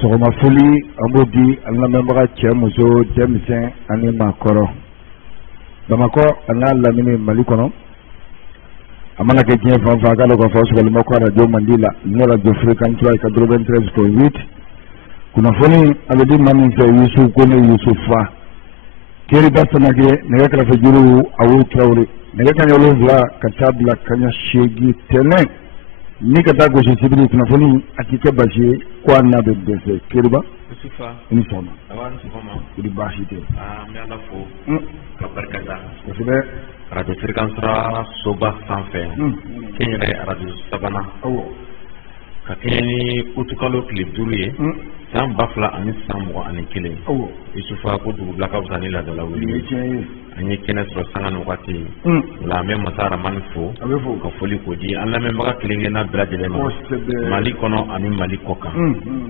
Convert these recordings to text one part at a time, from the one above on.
sɔgɔma foli an b'o di an lamɛnbaga cɛ muso denmisɛn ani maakɔrɔ Bamakɔ a n'a lamini Mali kɔnɔ a mana kɛ diɲɛ fan fan k'a dɔn k'a fɔ sɔgɔlima ko radio Mandi la n'o radio fréquence 93.8 kunnafoni a bɛ di maa min fɛ Yusu Kone Yusufa Keriba Samake nɛgɛ kɛrɛfɛ juru Awu Traoré nɛgɛ kaɲɛ 7 ka taa bila kaɲɛ 8 tɛnɛn ni ka taa gosi sibiri kunnafoni a ti kɛ basi ye ko a n'a bɛ dɛsɛ Keriba Yusufa i ni sɔgɔma awa ni sɔgɔma i ni baasi tɛ n bɛ Ala fo ka barika da kosɛbɛ radio fréquence soba sanfɛ kɛnyɛrɛ radio sabanan awɔ ka kɛɲɛ ni utukalo tile 5 ye san 2000 ani san 21 awɔ Yusufa ko dugu bila ka fisa ni ladala wuli an ye kɛnɛ sɔrɔ sanga ni waati ola an bɛ masa Ramani fo a bɛ fo ka foli ko di an lamɛnbaga kelen-kelenna bɛɛ lajɛlen ma Mali kɔnɔ ani Mali kɔkan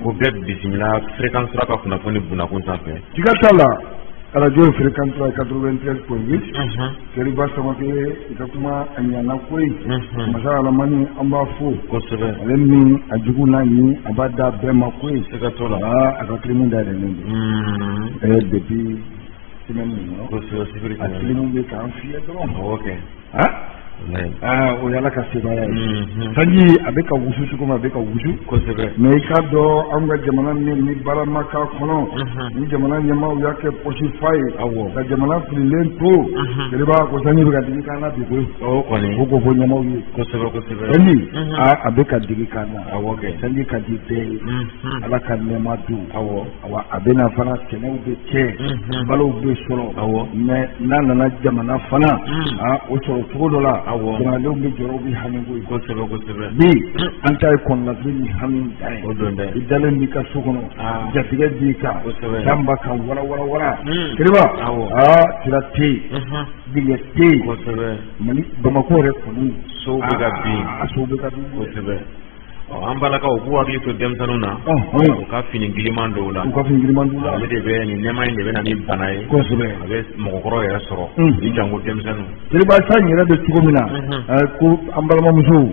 ko bɛɛ bisimila fréquence ka kunnafoni bunakun sanfɛ siga t'a la radio fréquence 93.8 Keriba Samake i ka kuma a ɲana koyi masa Ramani an b'a fo kosɛbɛ ale min a jugu n'a ɲi a b'a da bɛɛ ma koyi siga t'o la a ka kilimu dayɛlɛlen don depuis semaine min kosɛbɛ sibiri a kilimu bɛ k'an fiyɛ dɔrɔn awɔ kɛ o y'Ala ka sebaya ye sanji a bɛ ka wusu cogo min a bɛ ka wusu kosɛbɛ mais i k'a dɔn an ka jamana min ni baara ma k'a kɔnɔ ni jamana ɲɛmaaw y'a kɛ poche fa ye ka jamana fililen to Keriba ko sanji bɛ ka digi k'an na bi koyi o kɔni o ko fɔ ɲɛmaaw ye kosɛbɛ kosɛbɛ sanji a bɛ ka digi k'an na awɔ kɛ sanji ka di bɛɛ ye Ala ka nɛɛma don awɔ awa a bɛ na fana kɛnɛw bɛ kɛ balow bɛ sɔrɔ awɔ mais n'a nana jamana fana o sɔrɔ cogo dɔ la jamanadenw bɛ jɔrɔ u bɛ hami koyi kosɛbɛ kosɛbɛ bi an ta ye kɔnɔnafili ni hami dan ye o don dɛ i dalen b'i ka so kɔnɔ jatigɛ b'i kan kosɛbɛ dan b'a kan wara Keriba sira tɛ yen dingɛ tɛ yen kosɛbɛ Mali Bamakɔ yɛrɛ kɔni sow bɛ ka bin sow bɛ ka bin kosɛbɛ an balakaw k'u hakili to denmisɛnninw na u ka fini giliman dɔw la u ka fini giliman dɔw la ale de bɛ nin nɛma in de bɛ na ni bana ye kosɛbɛ a bɛ mɔgɔkɔrɔ yɛrɛ sɔrɔ ni janko denmisɛnninw Keriba san yɛrɛ bɛ cogo min na ko an balimamusow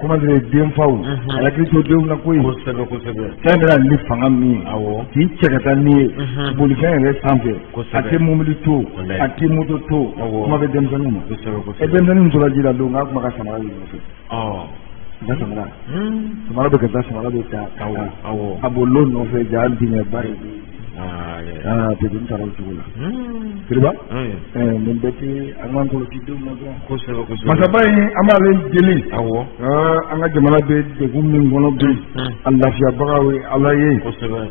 comment dire denfaw a hakili to denw na koyi kosɛbɛ kosɛbɛ fɛn bɛna ni fanga min ye k'i cɛ ka taa ni ye bolifɛn yɛrɛ sanfɛ a tɛ mobili to a tɛ moto to kuma bɛ denmisɛnninw ma denmisɛnninw tora ji la don k'a kuma ka samara de nɔfɛ da samara samara bɛ ka taa samara bɛ taa a bolilo nɔfɛ ja dingɛ ba de tɛden taara o cogo la Keriba nin bɛɛ tɛ an k'an kɔlɔsi denw na dɔrɔn kosɛbɛ masaba in an b'ale deli an ka jamana bɛ degun min kɔnɔ bi a lafiyabagaw ye Ala ye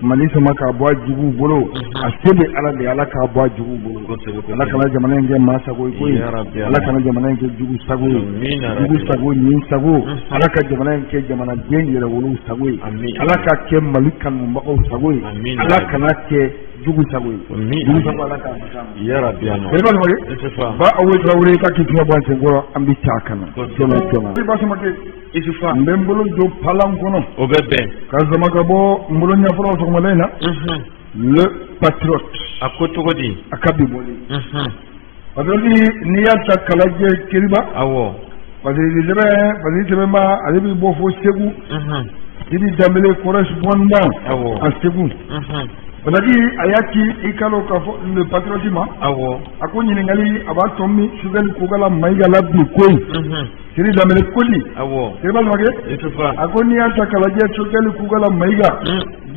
Mali sama k'a bɔ a juguw bolo a se bɛ Ala de Ala k'a bɔ a juguw bolo Ala kana jamana in kɛ maa sago ye koyi Ala kana jamana in kɛ jugu sago ye jugu sago nin sago Ala ka jamana in kɛ jamanaden yɛrɛwolow sago ye Ala ka kɛ Mali kanubagaw sago ye Ala kana kɛ jugu sago ye jugu sago Ala k'a Keriba ba Awu Traoré ka k'i fiɲɛ bɔ an senkɔrɔ an bɛ taa kana joona Keriba Samake n bɛ n bolo don palan kɔnɔ o bɛ bɛn ka sama ka bɔ n bolo ɲɛfɔlɔ sɔgɔmada in na le patriote a ko cogo di a ka bi bɔli patriote n'i y'a ta k'a lajɛ Keriba parce que sɛbɛnba ale bɛ bɔ fo Segu Sidi Danbele correspondant a Segu Badaki a y'a ci i ka dɔn k'a fɔ le patriote ma a ko ɲininkali a b'a tɔ min Sukɛli Kokala Mayiga la bi ko in Sidi Danbele koli Keriba Samake a ko n'i y'a ta k'a lajɛ Sukɛli Kokala Mayiga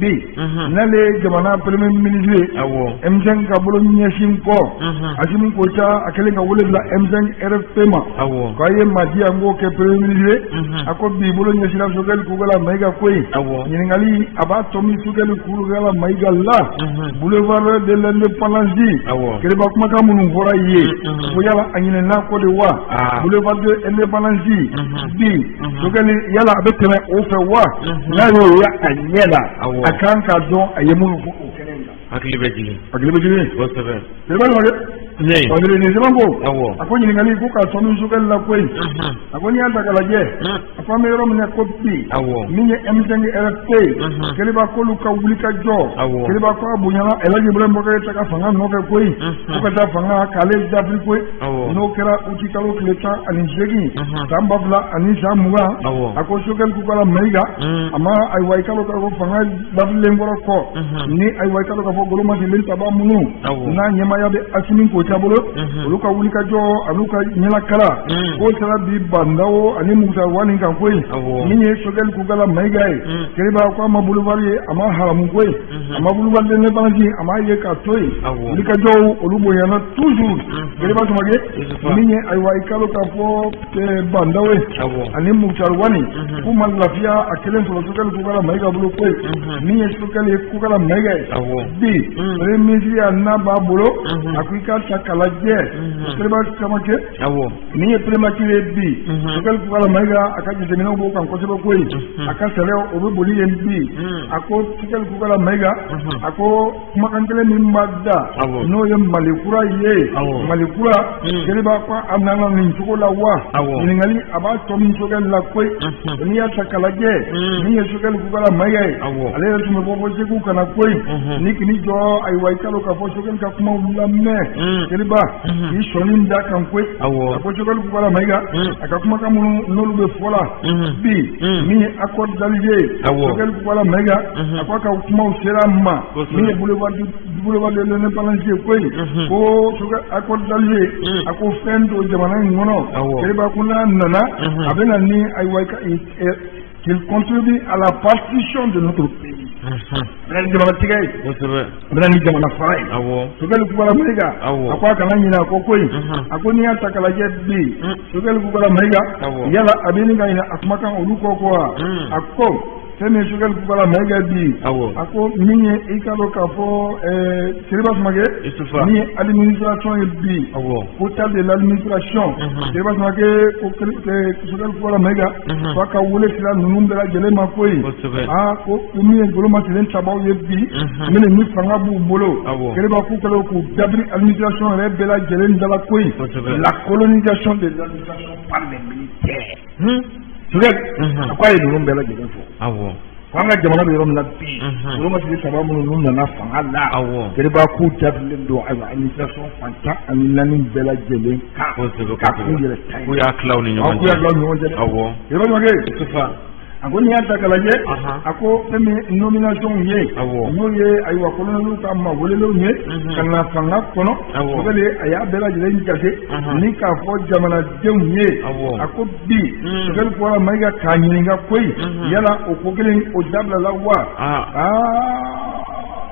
bi n'ale ye jamana premier ministre ye M5 ka bolo ɲɛsin kɔ Asimu Koyita a kɛlen ka wele bila M5 RFP ma k'a ye maa di an k'o kɛ premier ministre a ko bi bolo ɲɛsinna Sukɛli Kokala Mayiga ko in ɲininkali a b'a tɔ min Sukɛli Kokala Mayiga la boulevard de l'indépendance Keriba kumakan minnu fɔra ye ko yala a ɲinɛna kɔ de wa boulevard de l'indépendance bi Sukɛli yala a bɛ tɛmɛ o fɛ wa n'a y'o ye a ɲɛ la a kan k'a dɔn a ye minnu fɔ o kɛnɛ in kan hakili bɛ jigin kosɛbɛ Keriba Samake wadire ni zamango akoni ngali ko ka sonu sugal la koy akoni anda kala je afame yoro mne ko bi minye emjeng RFP keliba ko lu ka wuli ka jo keliba ko abunyana elaji bure mboka ta ka fanga no ka koy ko ka ta fanga kale dabri koy no kera uti kalo kleta ani jegi tamba bla ani jamuga ako sugal ku kala maiga ama ay way kalo ka ko fanga dabli ngoro ko ni ay way kalo ka fo golo ma dilin taba munu na nyama ya be asinin ko tabolo luka wulika jo aluka nyala kala ko tara bi bandawo ani musa wani kan koy minye sogel ku gala maigay keriba ko ma bulubari ama haramu koy ama bulubari ne banji ama ye ka toy wulika jo olubo yana toujours keriba to mage minye ay way kalo ka fo bandawe ani musa wani ku man lafiya akelen to sogel ku gala maiga bulu koy minye sogel ku gala maigay bi remizia na babulo akuika takalaje keriba kamake ni premature bi sogel ku gala maiga akaji semina bo kan ko sebo koy akasale obe boli bi ako sogel ku gala maiga ako makantele min madda no yem malikura ye malikura keriba kwa amnana ni chokola wa ni ngali aba to min sogel la koy ni ya takalaje ni ya sogel ku gala maiga ale to me bobo jeku kana koy ni kini jo ay way kalo ka fo sogel ka kuma ulamme keriba ni shonin da kan koy ako sogel ku gala maiga aka kuma kamu nolu be fola bi ni akod dalje sogel ku gala maiga ako ka kuma usera ma ni boulevard de ne balance koy ko sogel akod dalje ako fendo jamana ngono keriba kuna nana abena ni ay way ka qu'il contribue à la partition de notre pays. Brani jamana tigay. Brani jamana faray. Sogel ku gala maiga akwa kana nyina ko koy akoni ya takala jebbi sogel ku gala maiga yala abini ga ina akmaka oluko ko akko tene sogel ku gala maiga bi akko minye ikalo ka fo seriba smage ni administration bi total de l'administration seriba smage ko sogel ku gala maiga ka wole sila nunum bela jele ma koy ko minye golo ma tilen tabaw yebbi mine ni fanga bu bolo seriba ku kala ku dabri administration re bela jele ndala koy la colonisation de l'administration par les militaires sogel akwa nunum bela jele fo fanga jamana be rom na bi roma ti taba mun nun na fanga la keriba ku tablin do ay administration fanta anani bela jele ka ku yele ku ya klaw ni ñoo awo yeba ma ge tufa agoni ya takalaje ako teme nomination ye no ye ay wa ko no ka ma wole lo nye kana fanga kono bele aya bela jele ni kase ni ka fo jamana dem ye ako bi bel ko ma ga kanyi nga koy yala o ko gelen o dabla la wa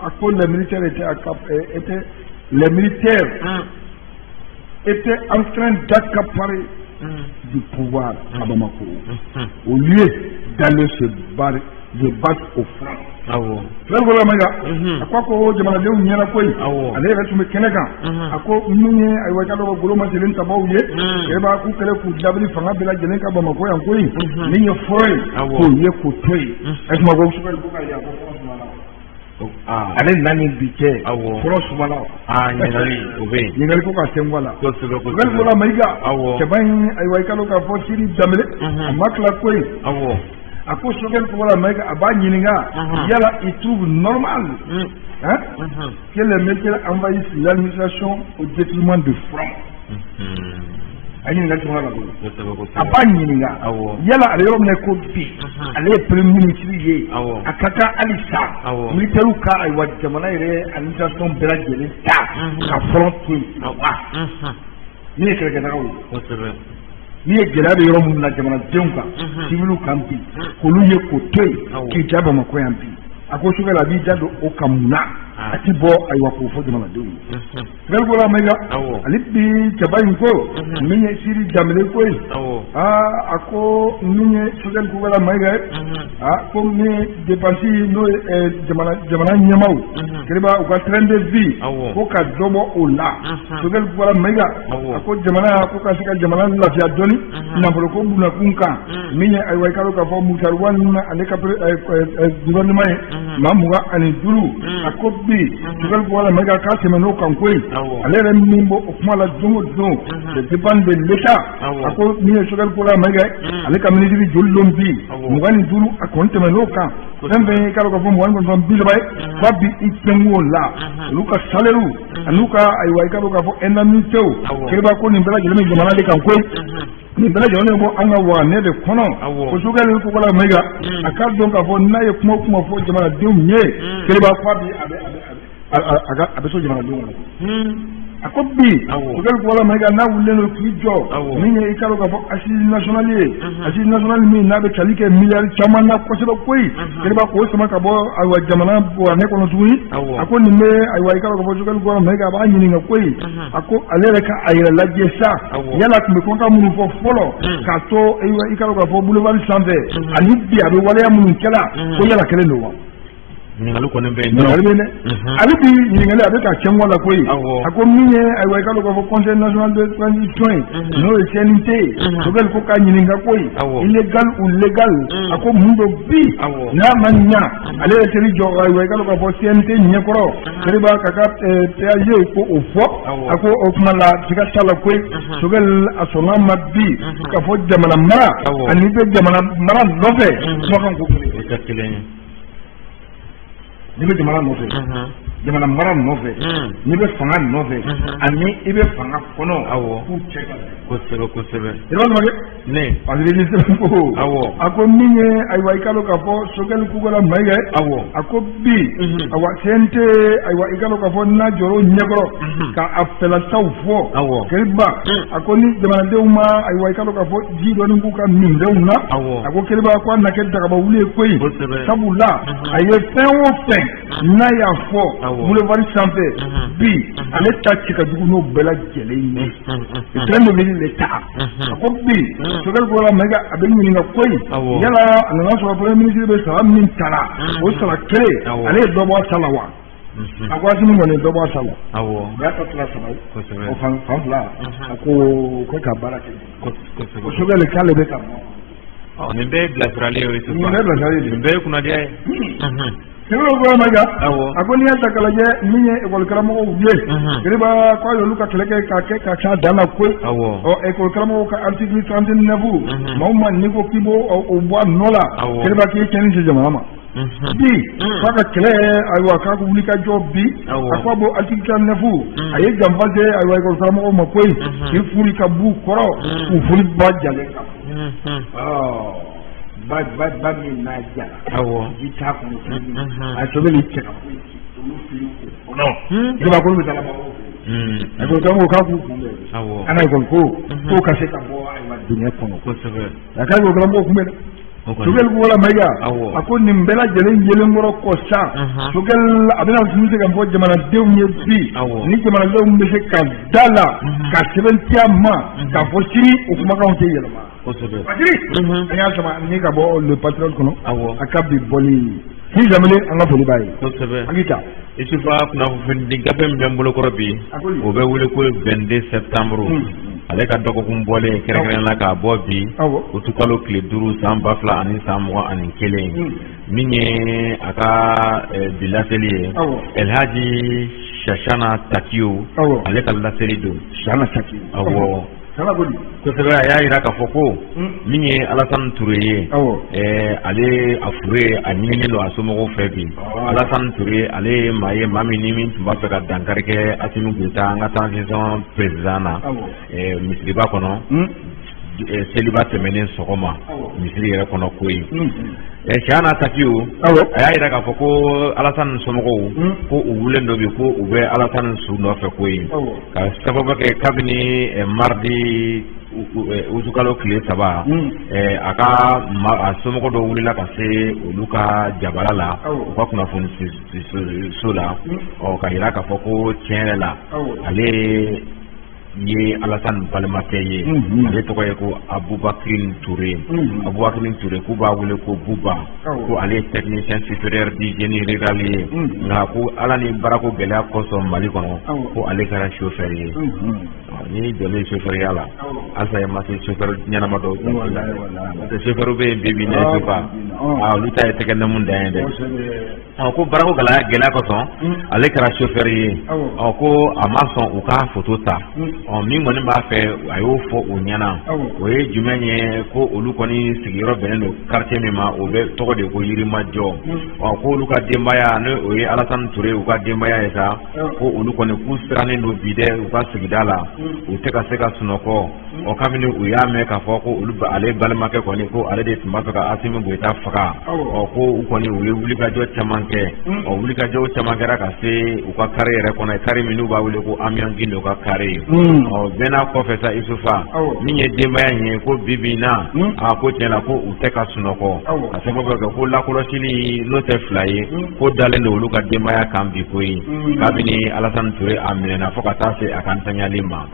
ako le militaire était les militaires étaient en train d'accaparer du pouvoir à Bamako au lieu d'aller se battre au front. Lẹ́nu kọ́lá mẹ́ga akọ́kọ́ jamana denw ɲɛna koyi ale yɛrɛ tun bɛ kɛnɛ kan a ko minnu ye ayiwa k'a dɔn golo ma jɛlen tabaw ye e b'a k'u kɛlɛ k'u dabili fanga bɛɛ lajɛlen ka Bamakɔ yan koyi min ye fɔlɔ ye k'o ye k'o to yen ɛ tuma ko sukari ko k'a ye a ko fɔlɔ sumana ale nani bi kɛ fɔlɔ sumana ɲininkali o bɛ yen ɲininkali ko ka se n la lẹ́nu kọ́lá mẹ́ga cɛba in ayiwa k'a dɔn k'a fɔ siri damele a ma tila koyi a ko sogel ko wala maiga aba nyininga yala il trouve normal que les métiers envahissent l'administration au détriment du front ani ngal to wala ko aba nyininga yala ale yoro ne ko bi ale premier ministre ye akata alisa militaire ka ay wa jamana ire administration bela jeli ta ka front tout ni kere ke dawo ni ye gɛlɛya bɛ yɔrɔ minnu na jamanadenw kan civil kan bi k'olu ye k'o to yen k'i ja Bamakɔ yan bi a ko sokɛ la a b'i da don o kan mun na a ti bɔ ayiwa k'o fɔ jamanadenw ye gɛlɛya mɛga ale bi cɛba in ko min ye siri damele ko ye a ko min ye sokɛ k'o mɛga ye ko min ye dépense n'o ye jamana ɲɛmaw kiriba u ka train de vie ko ka dɔ bɔ o la sokɛ k'o mɛga a ko jamana ko ka se ka jamana lafiya dɔɔni nafolo ko bunakun kan min ye ayiwa i ka dɔn k'a fɔ musariwa ninnu ale ka gouvernement ye maa 25 a ko bi bi sokɛli ko ala maiga k'a tɛmɛ n'o kan koyi ale yɛrɛ min bɔ o kuma la don o don c'est dépend de l'état a ko min ye sokɛli ko ala maiga ale ka ministre joli lon bi 25 a kɔni tɛmɛ n'o kan fɛn fɛn ye k'a dɔn k'a fɔ 29 bi saba ye fa bi i tɛngu o la olu ka salaire an'u ka ayiwa i k'a dɔn k'a fɔ indemnité kiriba ko nin bɛɛ lajɛlen bɛ jamana de kan koyi nin bɛɛ lajɛlen bɔ an ka waane de kɔnɔ ko sokɛli ko ala maiga a k'a dɔn k'a fɔ n'a ye kuma o kuma fɔ jamanadenw ye kiriba fa bi a bɛ so jamanadenw kɔnɔ a ko bi sokɛli ko ala maiga n'a wulilen don k'i jɔ min ye i k'a dɔn k'a fɔ assise nationale ye assise nationale min n'a bɛ tali kɛ miliyari caman na kosɛbɛ koyi kiriba k'o sama ka bɔ ayiwa jamana waane kɔnɔ tuguni a ko nin bɛ ayiwa i k'a dɔn k'a fɔ sokɛli ko ala maiga a b'a ɲininka koyi a ko ale yɛrɛ ka a yɛrɛ lajɛ sa yala tun bɛ kɔnkan minnu fɔ fɔlɔ k'a to i k'a dɔn k'a fɔ boulevard sanfɛ ani bi a bɛ waleya minnu kɛla ko yala kelen don wa ɲininkali kɔni bɛ yen ɲininkali bɛ dɛ ale bi ɲininkali a bɛ ka cɛn wala koyi a ko min ye ayiwa i k'a dɔn k'a fɔ conseil national de transition ye n'o ye CNT ye sokɛli ko k'a ɲininka koyi illégal ou légal a ko mun dɔ bi n'a ma ɲa ale yɛrɛ teri jɔ ayiwa i k'a dɔn k'a fɔ CNT ɲɛkɔrɔ kɛriba ka ka PAG ko o fɔ a ko o kuma la siga t'a la koyi sokɛli a sɔnna ma bi k'a fɔ jamana mara ani bɛ jamana mara nɔfɛ kumakan ko kelen ye n'i bɛ jamana nɔfɛ jamana mara nɔfɛ n'i bɛ fanga nɔfɛ ani i bɛ fanga kɔnɔ k'u cɛ ka kosɛbɛ kosɛbɛ i b'a dɔn ne parce que ni sɛbɛn ko a ko min ye ayiwa i k'a dɔn k'a fɔ sokɛli kukala maiga a ko bi ayiwa CNT ayiwa i k'a dɔn k'a fɔ n'a jɔr'o ɲɛkɔrɔ ka a fɛlasaw fɔ kɛriba a ko ni jamanadenw ma ayiwa i k'a dɔn k'a fɔ ji dɔɔni k'u ka minfɛnw na a ko kɛriba ko a na kɛ dagaba wuli ye koyi sabula a ye fɛn o fɛn n'a y'a fɔ boulevard sanfɛ bi ale ta cɛ ka jugu n'o bɛɛ lajɛlen ye fɛn dɔ bɛ le ta a ko bi sokɛli ko ala maiga a bɛ ɲininka koyi yala a nana sɔrɔ premier ministre bɛ sara min tara o sara kelen ale ye dɔ bɔ a ta la wa a ko Asimi kɔni ye dɔ bɔ a ta la o y'a ta tila saba o fan fila a ko ka baara kɛ o sokɛli k'ale bɛ ka bɔ nin bɛɛ ye bilasirali ye nin bɛɛ ye kunnadiya ye sɛbɛn ko maiga a ko n'i y'a ta k'a lajɛ min ye école karamɔgɔw ye kɛriba k'a y'olu ka kɛlɛ kɛ k'a kɛ ka ca dan na koyi école karamɔgɔw ka article 39 maa o maa n'i ko k'i b'o o bɔ a nɔ la kɛriba k'i cɛnni se jamana ma bi k'a ka kɛlɛ ayiwa k'a ka wuli ka jɔ bi a ko a b'o article 39 a ye janfa se ayiwa école karamɔgɔw ma koyi k'i furi ka b'u kɔrɔ k'u furi ba jalen kan ba min n'a jara ji t'a kɔnɔ a sokɛli cɛ ka foyi olu fili o kɔnɔ kiriba ko bɛ taa a ko kanko k'a k'u kunbɛn an ka école ko ka se ka bɔ ayiwa dingɛ kɔnɔ kosɛbɛ a k'a école karamɔgɔw kunbɛn sokɛli ko wala maiga a ko nin bɛɛ lajɛlen yelenkɔrɔ kɔ sa sokɛli a bɛna se ka fɔ jamanadenw ye bi ni jamanadenw bɛ se ka da la ka sɛbɛntiya ma ka fɔ sini o kumakanw tɛ yɛlɛma an y'a sama ni ka bɔ le patriote kɔnɔ a ka bi bɔli k'i jamana an ka foli b'a ye Agita Isufa kunnafoni gafe min bɛ n bolokɔrɔ bi o bɛ wele ko 22 septembre ale ka dɔgɔkun bɔlen kɛrɛnkɛrɛnnen la k'a bɔ bi o tu kalo tile 5 san 2021 min ye a ka bi laseli ye Elhaji Shashana Takiyo ale ka laseli don Shashana Takiyo kosɛbɛ a y'a jira k'a fɔ ko min ye Alassane Touré ye ale a fure a ɲininen don a somɔgɔw fɛ bi Alassane Touré ale ye maa ye maa min ni min tun b'a fɛ ka dankari kɛ Assimi Goïta an ka transition président na misiriba kɔnɔ seliba tɛmɛnen sɔgɔma misiri yɛrɛ kɔnɔ ko ye Shashana Takiyo a y'a jira k'a fɔ ko Alassane somɔgɔw ko u wulen dɔ bi ko u bɛ Alassane su nɔfɛ ko ye ka sababu kɛ kabini mardi utukalo tile 3 a ka a somɔgɔ dɔ wulila ka se olu ka jabara la u ka kunnafoni so la ka jira k'a fɔ ko tiɲɛ yɛrɛ la ale ye Alassane balimakɛ ye ale tɔgɔ ye ko Aboubacry Touré Aboubacry Touré k'u b'a wele ko Buba ko ale ye technicien supérieur du génie rural ye nka ko ala ni baarako gɛlɛya kosɔn Mali kɔnɔ ko ale kɛra chauffeur ye ni dɔnni chauffeuriya la halisa ye ma se chauffeur ɲɛnama dɔw parce que chauffeur bɛ yen bi na Isufa olu ta ye tɛgɛ nɛmu dan ye dɛ ko barako gɛlɛya kosɔn ale kɛra chauffeur ye ko a ma sɔn u ka photo ta min kɔni b'a fɛ a y'o fɔ u ɲɛna o ye jumɛn ye ko olu kɔni sigiyɔrɔ bɛnnen don quartier min ma o bɛ tɔgɔ de ko Yirimajɔ ko olu ka denbaya ne o ye Alasani Ture u ka denbaya ye sa ko olu kɔni k'u sirannen don bi dɛ u ka sigida la u tɛ ka se ka sunɔgɔ kabini u y'a mɛn k'a fɔ ko ale balimakɛ kɔni ko ale de tun b'a fɛ ka Asimi Goyita faga ko u kɔni u ye wulikajɔ caman kɛ wulikajɔw caman kɛra ka se u ka kare yɛrɛ kɔnɔ kare min n'u b'a wele ko Amiyangi u ka kare bɛɛ n'a kɔfɛ sa Isufa min ye denbaya in ye ko bi na ko tiɲɛna ko u tɛ ka sunɔgɔ ka sababu kɛ ko lakɔlɔsili n'o tɛ fila ye ko dalen don olu ka denbaya kan bi ko ye kabini Alasani Ture a minɛna fo ka taa se a ka ntanyali ma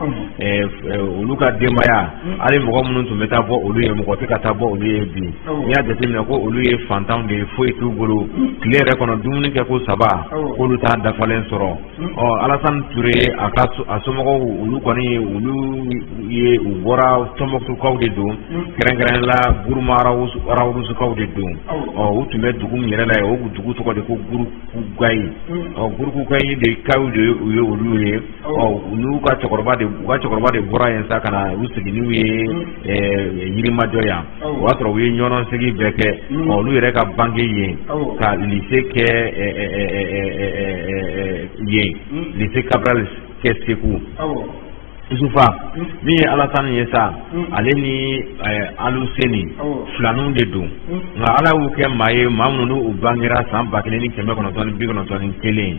olu ka denbaya hali mɔgɔ minnu tun bɛ taa bɔ olu ye mɔgɔ tɛ ka taa bɔ olu ye bi n'i y'a jateminɛ ko olu ye fantanw de ye foyi t'u bolo tile yɛrɛ kɔnɔ dumuni kɛ ko 3 k'olu t'a dafalen sɔrɔ Alasani Ture a somɔgɔw olu kɔni olu ye u bɔra Tɔnbɔkutukaw de don kɛrɛnkɛrɛnnen la Buruma Arawuruzukaw de don u tun bɛ dugu min yɛrɛ la yen o dugu tɔgɔ de ko Gurukugayi Gurukugayi de kaw de u ye olu ye n'u ka cɛkɔrɔba de bɔra yen sa ka na u sigi n'u ye Yirimajɔ yan o y'a sɔrɔ u ye ɲɔgɔnsegi bɛɛ kɛ olu yɛrɛ ka bange yen ka lycée kɛ yen lycée Cabral kɛ Segu Isufa min ye Alasani ye sa ale ni Aluseni filanunw de don nka Ala y'u kɛ maa ye maa minnu u bangera san 1991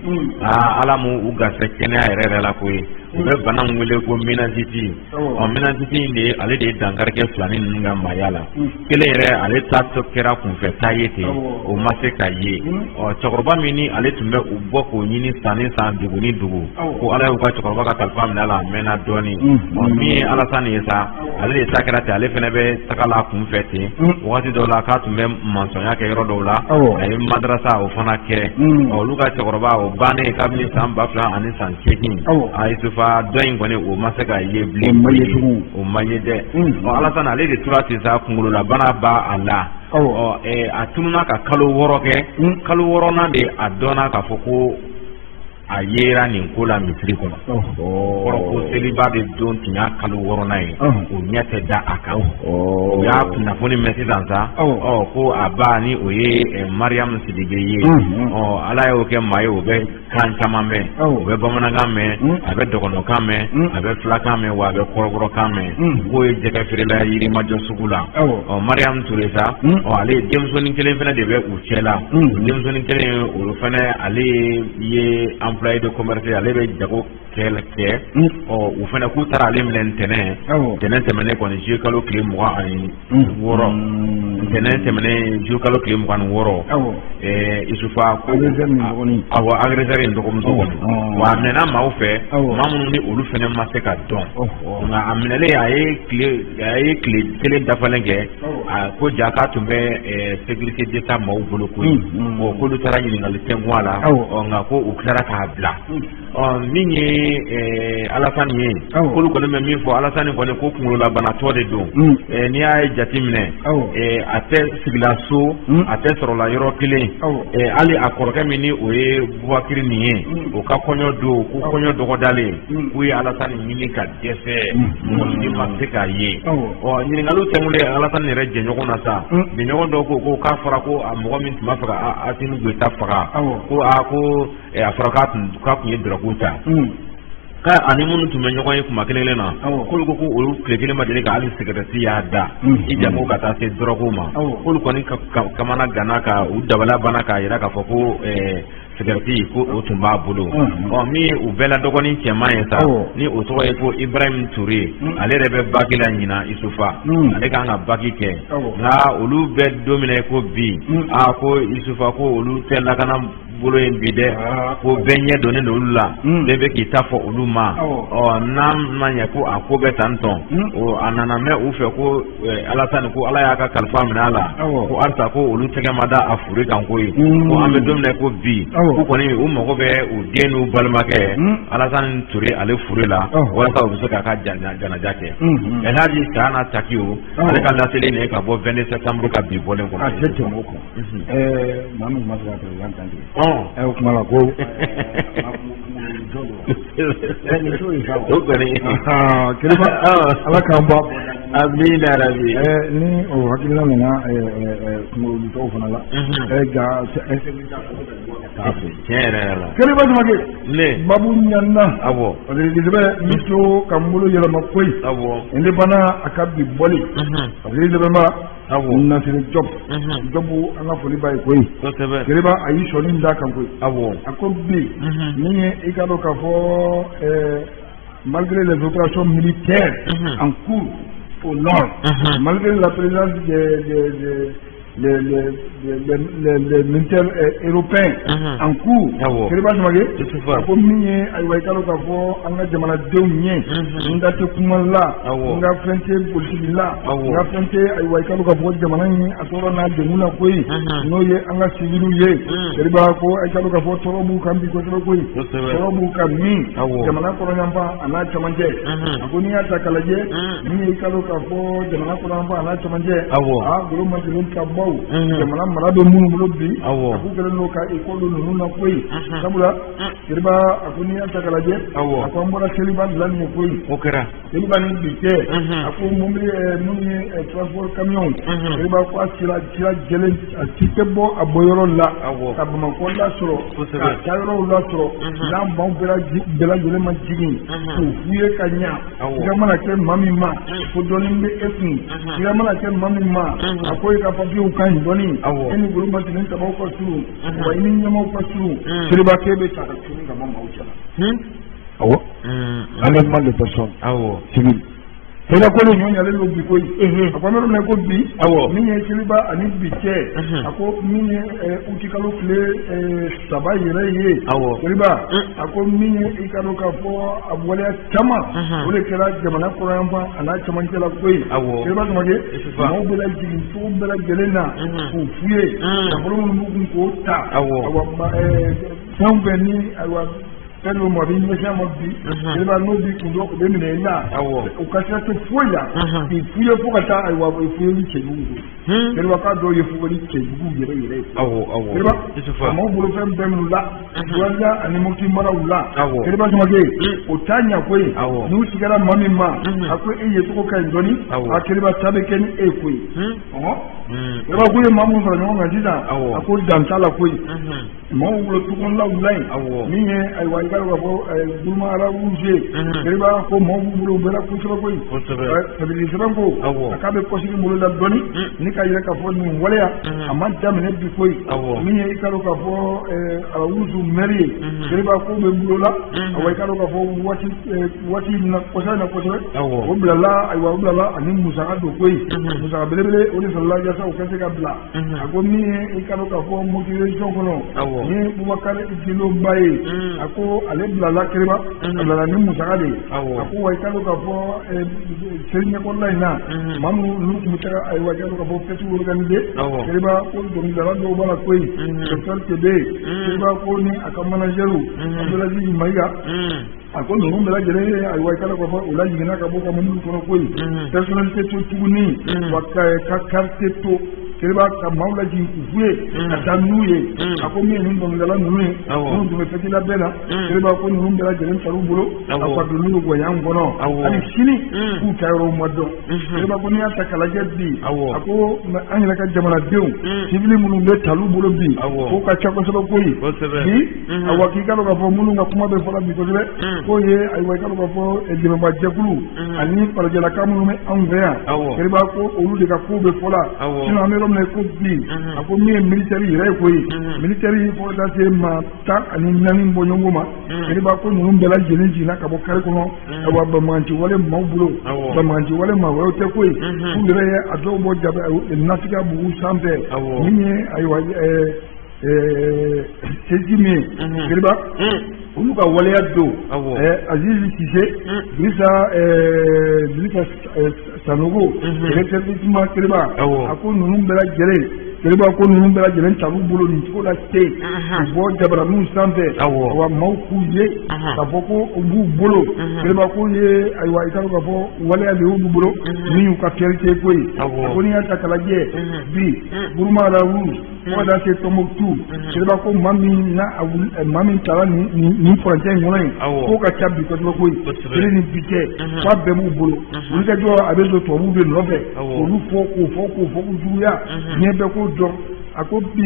Ala m'u garisɛgɛ kɛnɛya yɛrɛ la koyi u bɛ bana min wele ko meningite meningite in de ale de ye dankarikɛ filanin ninnu ka maaya la kelen yɛrɛ ale ta kɛra kunfɛta ye ten o ma se ka ye cɛkɔrɔba min ni ale tun bɛ u bɔ k'o ɲini san ni san dugu ni dugu ko Ala y'u ka cɛkɔrɔba ka kalifa minɛ a la a mɛnna dɔɔni min ye Alasani ye sa ale de ta kɛra ten ale fɛnɛ bɛ taga la kunfɛ ten wagati dɔw la k'a tun bɛ mansɔnya kɛ yɔrɔ dɔw la a ye madarasa o fana kɛ olu ka cɛkɔrɔba o bannen kabini san 2008 a Isufa dɔ in kɔni o ma se ka ye bilen o ma ye dɛ Alasani ale de tora ten sa kunkololabana b'a a la a tununa ka kalo 6 kɛ kalo 6nan de a dɔnna k'a fɔ ko a yera nin ko la misiri kɔnɔ kɔrɔ ko seliba de don tun y'a kalo 6nan ye o ɲɛ tɛ da a kan o y'a kunnafoni mɛn sisan sa ko a ba ni o ye Mariam Sidibe ye Ala y'o kɛ maa ye o bɛ kan caman mɛn o bɛ bamanankan mɛn a bɛ dɔgɔnɔkan mɛn a bɛ filakan mɛn wa a bɛ kɔrɔbɔrɔkan mɛn k'o ye jɛgɛ feerela Yirimajɔ sugu la Mariam Ture sa ale denmusonin kelen fana de bɛ u cɛ la denmusonin kelen o fana ale ye employé de commerce ale bɛ jago kɛ u fana k'u taara ale minɛ ntɛnɛn tɛmɛnen kɔni juillet kalo tile 26 ntɛnɛn tɛmɛnen juillet kalo tile 26 Isufa ko agresseur in dɔgɔmuso kɔni wa a minɛna maaw fɛ maa minnu ni olu fana ma se ka dɔn nka a minɛlen a ye tile kelen dafalen kɛ ko ja k'a tun bɛ sécurité d'État maaw bolo koyi k'olu taara ɲininkali tɛnku a la nka ko u tilara k'a bila min ye Alasani ye k'olu kɔni bɛ min fɔ Alasani kɔni ko kunkololabanatɔ de don n'i y'a ye jate minɛ a tɛ sigila so a tɛ sɔrɔla yɔrɔ kelen hali a kɔrɔkɛ min ni o ye Bubakiri nin ye o ka kɔɲɔ don ko kɔɲɔ dɔgɔdalen k'u ye Alasani ɲini ka dɛsɛ mɔgɔ si ma se k'a ye ɲininkaliw tɛnkulen Alasani yɛrɛ jɛɲɔgɔn na sa jɛɲɔgɔn dɔw ko k'a fɔra ko mɔgɔ min tun b'a fɛ ka Asimi Goyita faga ko a fɔra k'a tun ye dɔrɔgu ta ani minnu tun bɛ ɲɔgɔn ye kuma kelen na k'olu ko olu tile kelen ma deli ka hali sigarɛti y'a da i janko ka taa se dɔrɔgu ma k'olu kɔni kamana ganna ka u dabala banna k'a jira k'a fɔ ko sigarɛti ko o tun b'a bolo min u bɛɛ la dɔgɔnin cɛman ye sa ni o tɔgɔ ye ko Ibrahim Ture ale yɛrɛ bɛ baki la ɲina Isufa ale kan ka baki kɛ nka olu bɛ don min na ko bi ko Isufa ko olu tɛ lakana bolo in bi dɛ ko bɛɛ ɲɛ donnen don olu la bɛɛ bɛ k'i ta fɔ olu ma n'a ma ɲɛ ko a ko bɛ tan tɔn a nana mɛn u fɛ ko Alasani ko Ala y'a ka kalifa minɛ a la ko halisa ko olu tɛgɛ ma da a fure kan ko ye ko an bɛ don min na ko bi ko kɔni u mago bɛ u den n'u balimakɛ Alasani Ture ale fure la walasa u bɛ se k'a ka janaja kɛ El Hadji Sayana Takiyo ale ka laseli nin ka bɔ 22 septembre ka bi bɔlen kɔnɔ. A tɛ tɛmɛ o kan maa min ma se ka président kan o kuma la ko o kɔni Keriba Ala k'an bɔ amin yarabi ni o hakilina nana kunkololitɔw fana la ja tiɲɛ yɛrɛ la Keriba Jumakɛ ne babu ɲanna awɔ parce que Dɛsɛbɛ n bɛ to ka n bolo yɛlɛma koyi ne banna a ka bi bɔli parce que Dɛsɛbɛ Nasiri Job Jobu an ka foli b'a ye koyi Keriba a y'i sɔnni d'a kan koyi a ko bi min ye i ka dɔn k'a fɔ malgré les opérations militaires en cours au nord, malgré la présence les militaires européens en cours, Keriba Jumakɛ ko min ye ayiwa i ka dɔn k'a fɔ an ka jamanadenw ɲɛ n ka tɛ kuma la n ka fɛn tɛ politiki la n ka fɛn tɛ ayiwa i ka dɔn k'a fɔ jamana in a tɔɔrɔ n'a degun na koyi n'o ye an ka civiliw ye Keriba ko i ka dɔn k'a fɔ tɔɔrɔ b'u kan bi kosɛbɛ koyi tɔɔrɔ b'u kan min jamana kɔnɔyanfan a n'a cɛmancɛ a ko n'i y'a ta k'a lajɛ min ye i ka dɔn k'a fɔ jamana kɔnɔyanfan a n'a cɛmancɛ golo ma deli ka bɔ jamana mara bɛ minnu bolo bi a k'u kɛlen don ka école ninnu na koyi sabula Keriba a ko n'i y'a ta k'a lajɛ a ko an bɔra Keriba dilanni ye koyi Keriba ni bi cɛ a ko mobili minnu ye transport camion Keriba ko a sira jɛlen a ci tɛ bɔ a bɔyɔrɔ la ka Bamakɔ lasɔrɔ ka taa yɔrɔw lasɔrɔ n'an baw bɛɛ lajɛlen ma jigin k'u f'u ye ka ɲa i mana kɛ maa min ma ko dɔɔnin bɛ e kun i mana kɛ maa min ma a ko i ka papiyew ka ɲi dɔɔnin e ni golo masinin tabaw ka surun wa i ni ɲɛmaw ka surun Keriba k'e bɛ ta ka surun ka bɔ maaw cɛla awɔ enlèvement de personnes civil Keriba ko nin ɲɔɲalen don bi koyi a ko an bɛ yɔrɔ min na ko bi min ye Keriba ani bi cɛ a ko min ye uti kalo tile 3 yɛrɛ ye Keriba a ko min ye i ka dɔn k'a fɔ a waleya caman o de kɛra jamana kɔnɔyanfan a n'a cɛmancɛ la koyi Keriba Jumakɛ maaw bɛ lajigin cogo bɛɛ lajɛlen na k'u f'u ye nafolo minnu b'u kun k'o ta fɛn fɛn ni ayiwa fɛn dɔ ma a bɛ ɲɛsin ma bi Keriba n'o b'i kun dɔn u bɛ minɛ i la u ka sira tɛ foyi la k'i f'u ye fo ka taa ayiwa f'u ye ni cɛjugu ye Keriba k'a dɔw ye fo ni cɛjugu yɛrɛ yɛrɛ ye Keriba faamaw bolo fɛn bɛɛ minnu la Buwanja ani Mopti maraw la Keriba Jumakɛ o t'a ɲɛ koyi n'u sigara maa min ma a ko e ye cogo ka ɲi dɔɔnin a Keriba ta bɛ kɛ ni e koyi Keriba ko ye maa min fara ɲɔgɔn kan sisan a ko dan t'a la koyi maaw bolo tukɔnɔlaw la yen min ye ayiwa i ka dɔn k'a fɔ Burma Rouge Keriba ko maaw b'u bolo u bɛɛ la kosɛbɛ koyi sabili sɛbɛn ko a k'a bɛ kɔsigi bolo la dɔɔnin ni ka yɛrɛ k'a fɔ nin waleya a ma daminɛ bi koyi min ye i ka dɔn k'a fɔ Rouge maire ye Keriba ko bɛ bolo la ayiwa i ka dɔn k'a fɔ waati na kosɛbɛ o bilala ayiwa o bilala ani musaka don koyi musaka belebele o de sɔrɔla yaasa o ka se ka bila a ko min ye i ka dɔn k'a fɔ Mopti région kɔnɔ ni Bubakari Gindo ba ye a ko ale bilala Keriba a bilala ni musaka de ye a ko wa i ka dɔn k'a fɔ seli ɲɛkɔrɔla in na maa minnu n'u tun bɛ taga ayiwa i ka dɔn k'a fɔ fête organiser Keriba ko dɔnkilidala dɔw b'a la koyi docteur Kebe Keriba ko ni a ka manager Abdulaziz Mayiga a ko ninnu bɛɛ lajɛlen ye ayiwa i ka dɔn k'a fɔ u lajiginna ka bɔ ka mobili kɔnɔ koyi personnalité to tuguni wa ka carte to Keriba ka maaw lajigin k'u f'u ye ka taa n'u ye a ko min ye nin dɔnkilidala ninnu ye minnu tun bɛ fête la bɛɛ la Keriba ko ninnu bɛɛ lajɛlen tar'u bolo a ka don n'u ye gɔyɔn kɔnɔ hali sini k'u ta yɔrɔw ma dɔn Keriba ko n'i y'a ta k'a lajɛ bi a ko an yɛrɛ ka jamanadenw civil minnu bɛ tal'u bolo bi k'o ka ca kosɛbɛ koyi bi ayiwa k'i ka dɔn k'a fɔ minnu ka kuma bɛ fɔla bi kosɛbɛ k'o ye ayiwa i ka dɔn k'a fɔ dɛmɛbagajɛkulu ani farajɛlaka minnu bɛ anw fɛ yan Keriba ko olu de ka kow bɛ fɔla sinon an bɛ yɔrɔ min na ko bi a ko min ye militaire yɛrɛ ye koyi militaire fo ka taa se maa 14 bɔ ɲɔgɔn ma Keriba ko ninnu bɛɛ lajɛlen jiginna ka bɔ kare kɔnɔ ayiwa banbagaci wale maaw bolo banbagaci wale maa wɛrɛw tɛ koyi k'u yɛrɛ ye a dɔw bɔ Nasiga bugu sanfɛ min ye ayiwa Sejimi Kiriba olu ka waleya do Azizi Cissé Drissa Sanogo Républiquement Kiriba a ko ninnu bɛɛ lajɛlen Kiriba ko ninnu bɛɛ lajɛlen tabu bolo nin cogo la ten u bɔ jabaraninw sanfɛ wa maaw k'u ye k'a fɔ ko u b'u bolo Kiriba k'u ye ayiwa i ka dɔn k'a fɔ waleya de y'olu bolo min y'u ka fierté ko ye ko n'i y'a ta k'a lajɛ bi Burma Rawuru fo ka taa se Tombouctou Kiriba ko maa min taara nin furancɛ in kɔnɔ yen k'o ka ca bi kosɛbɛ koyi kelen ni bi cɛ f'a bɛɛ b'u bolo olu ka jɔ a bɛ don tubabuw de nɔfɛ k'olu fɔ k'u juguya diɲɛ bɛɛ k'o dɔn a ko bi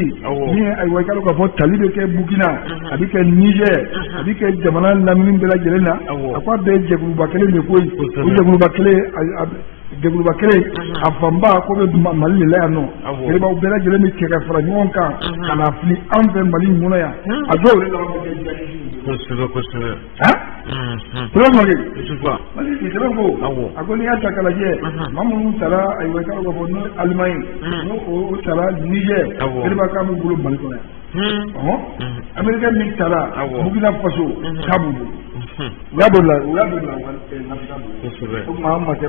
ni ayiwa i ka dɔn k'a fɔ tali bɛ kɛ Burkina a bɛ kɛ Niger a bɛ kɛ jamana lamini bɛɛ lajɛlen na a ko a bɛɛ ye jɛkuluba kelen de koyi o jɛkuluba kelen a fanba ko bɛ Mali de la yan nɔ Kiribaw bɛɛ lajɛlen bɛ cɛ ka fara ɲɔgɔn kan ka na fili an fɛ Mali in kɔnɔ yan a dɔw yɛrɛ la kosɛbɛ Mali ko a ko n'i y'a ta k'a lajɛ maa minnu taara ayiwa i ka dɔn k'a fɔ n'o ye Allemagne n'o taara Niger Kiriba k'a b'u bolo Mali kɔnɔ yan Américain min taara Burkina Faso k'a b'u bolo u y'a dɔn o maa ma kɛ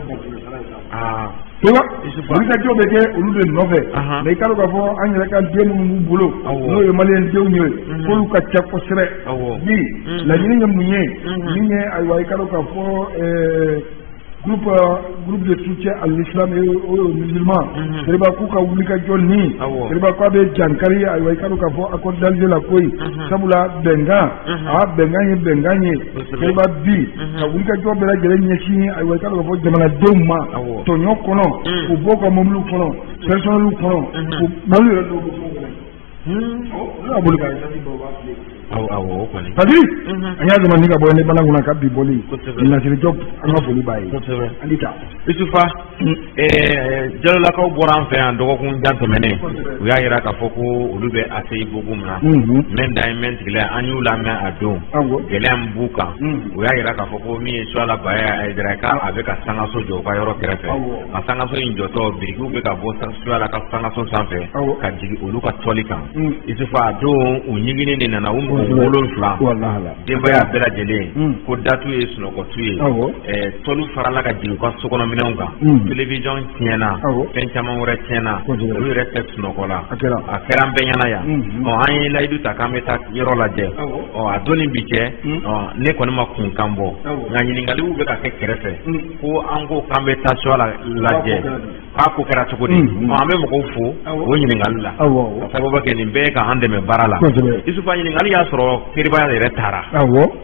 wulikajɔ bɛ kɛ olu de nɔfɛ mais i ka dɔn k'a fɔ an yɛrɛ ka den minnu b'u bolo n'o ye maliyɛn denw ye k'olu ka ca kosɛbɛ bi laɲini ye mun ye min ye ayiwa i ka dɔn k'a fɔ groupe de soutien à l'islam et aux musulmans Kiriba k'u ka wulikajɔ nin Kiriba k'a bɛ jankari ayiwa i ka dɔn k'a fɔ accord d'Alger la koyi sabula bɛnkan bɛnkan ye bɛnkan ye Kiriba bi ka wulikajɔ bɛɛ lajɛlen ɲɛsin ayiwa i ka dɔn k'a fɔ jamanadenw ma tɔɲɔ kɔnɔ k'u bɔ ka mobiliw kɔnɔ personnels kɔnɔ k'u mali yɛrɛ dɔw bɛ fɔ o bolo ka Padi an y'a dama ni ka bɔ ne bala kunna ka bi bɔli Nasirijɔ an ka foli b'a ye ani ta Isufa Jalolakaw bɔra an fɛ yan dɔgɔkun jan tɛmɛnen u y'a jira k'a fɔ ko olu bɛ ACI Bogoum na mɛn da ye mɛn tigila an y'u lamɛn a don gɛlɛya min b'u kan u y'a jira k'a fɔ ko min ye Suala Baya Aidara k'a bɛ ka sangaso jɔ u ka yɔrɔ kɛrɛfɛ a sangaso in jɔtɔ birikiw bɛ ka bɔ Suala ka sangaso sanfɛ ka jigin olu ka tɔli kan Isufa a don u ɲiginin de nana u 7 denbaya bɛɛ lajɛlen ko datu ye sunɔgɔtu ye tɔlu farala ka jigin u ka sokɔnɔminɛnw kan télévision tiɲɛna fɛn caman wɛrɛ tiɲɛna olu yɛrɛ tɛ sunɔgɔ la a kɛra an bɛɛ ɲɛna yan an ye layidu ta k'an bɛ taa yɔrɔ lajɛ a donni bi cɛ ne kɔni ma kunkan bɔ nka ɲininkaliw bɛ ka kɛ kɛrɛfɛ ko an ko k'an bɛ taa Suala lajɛ k'a ko kɛra cogo di an bɛ mɔgɔw fo o ɲininkali la ka sababu kɛ nin bɛɛ ka an dɛmɛ baara la Isufa ɲininkali y'a sɔrɔ Kiriba yɛrɛ taara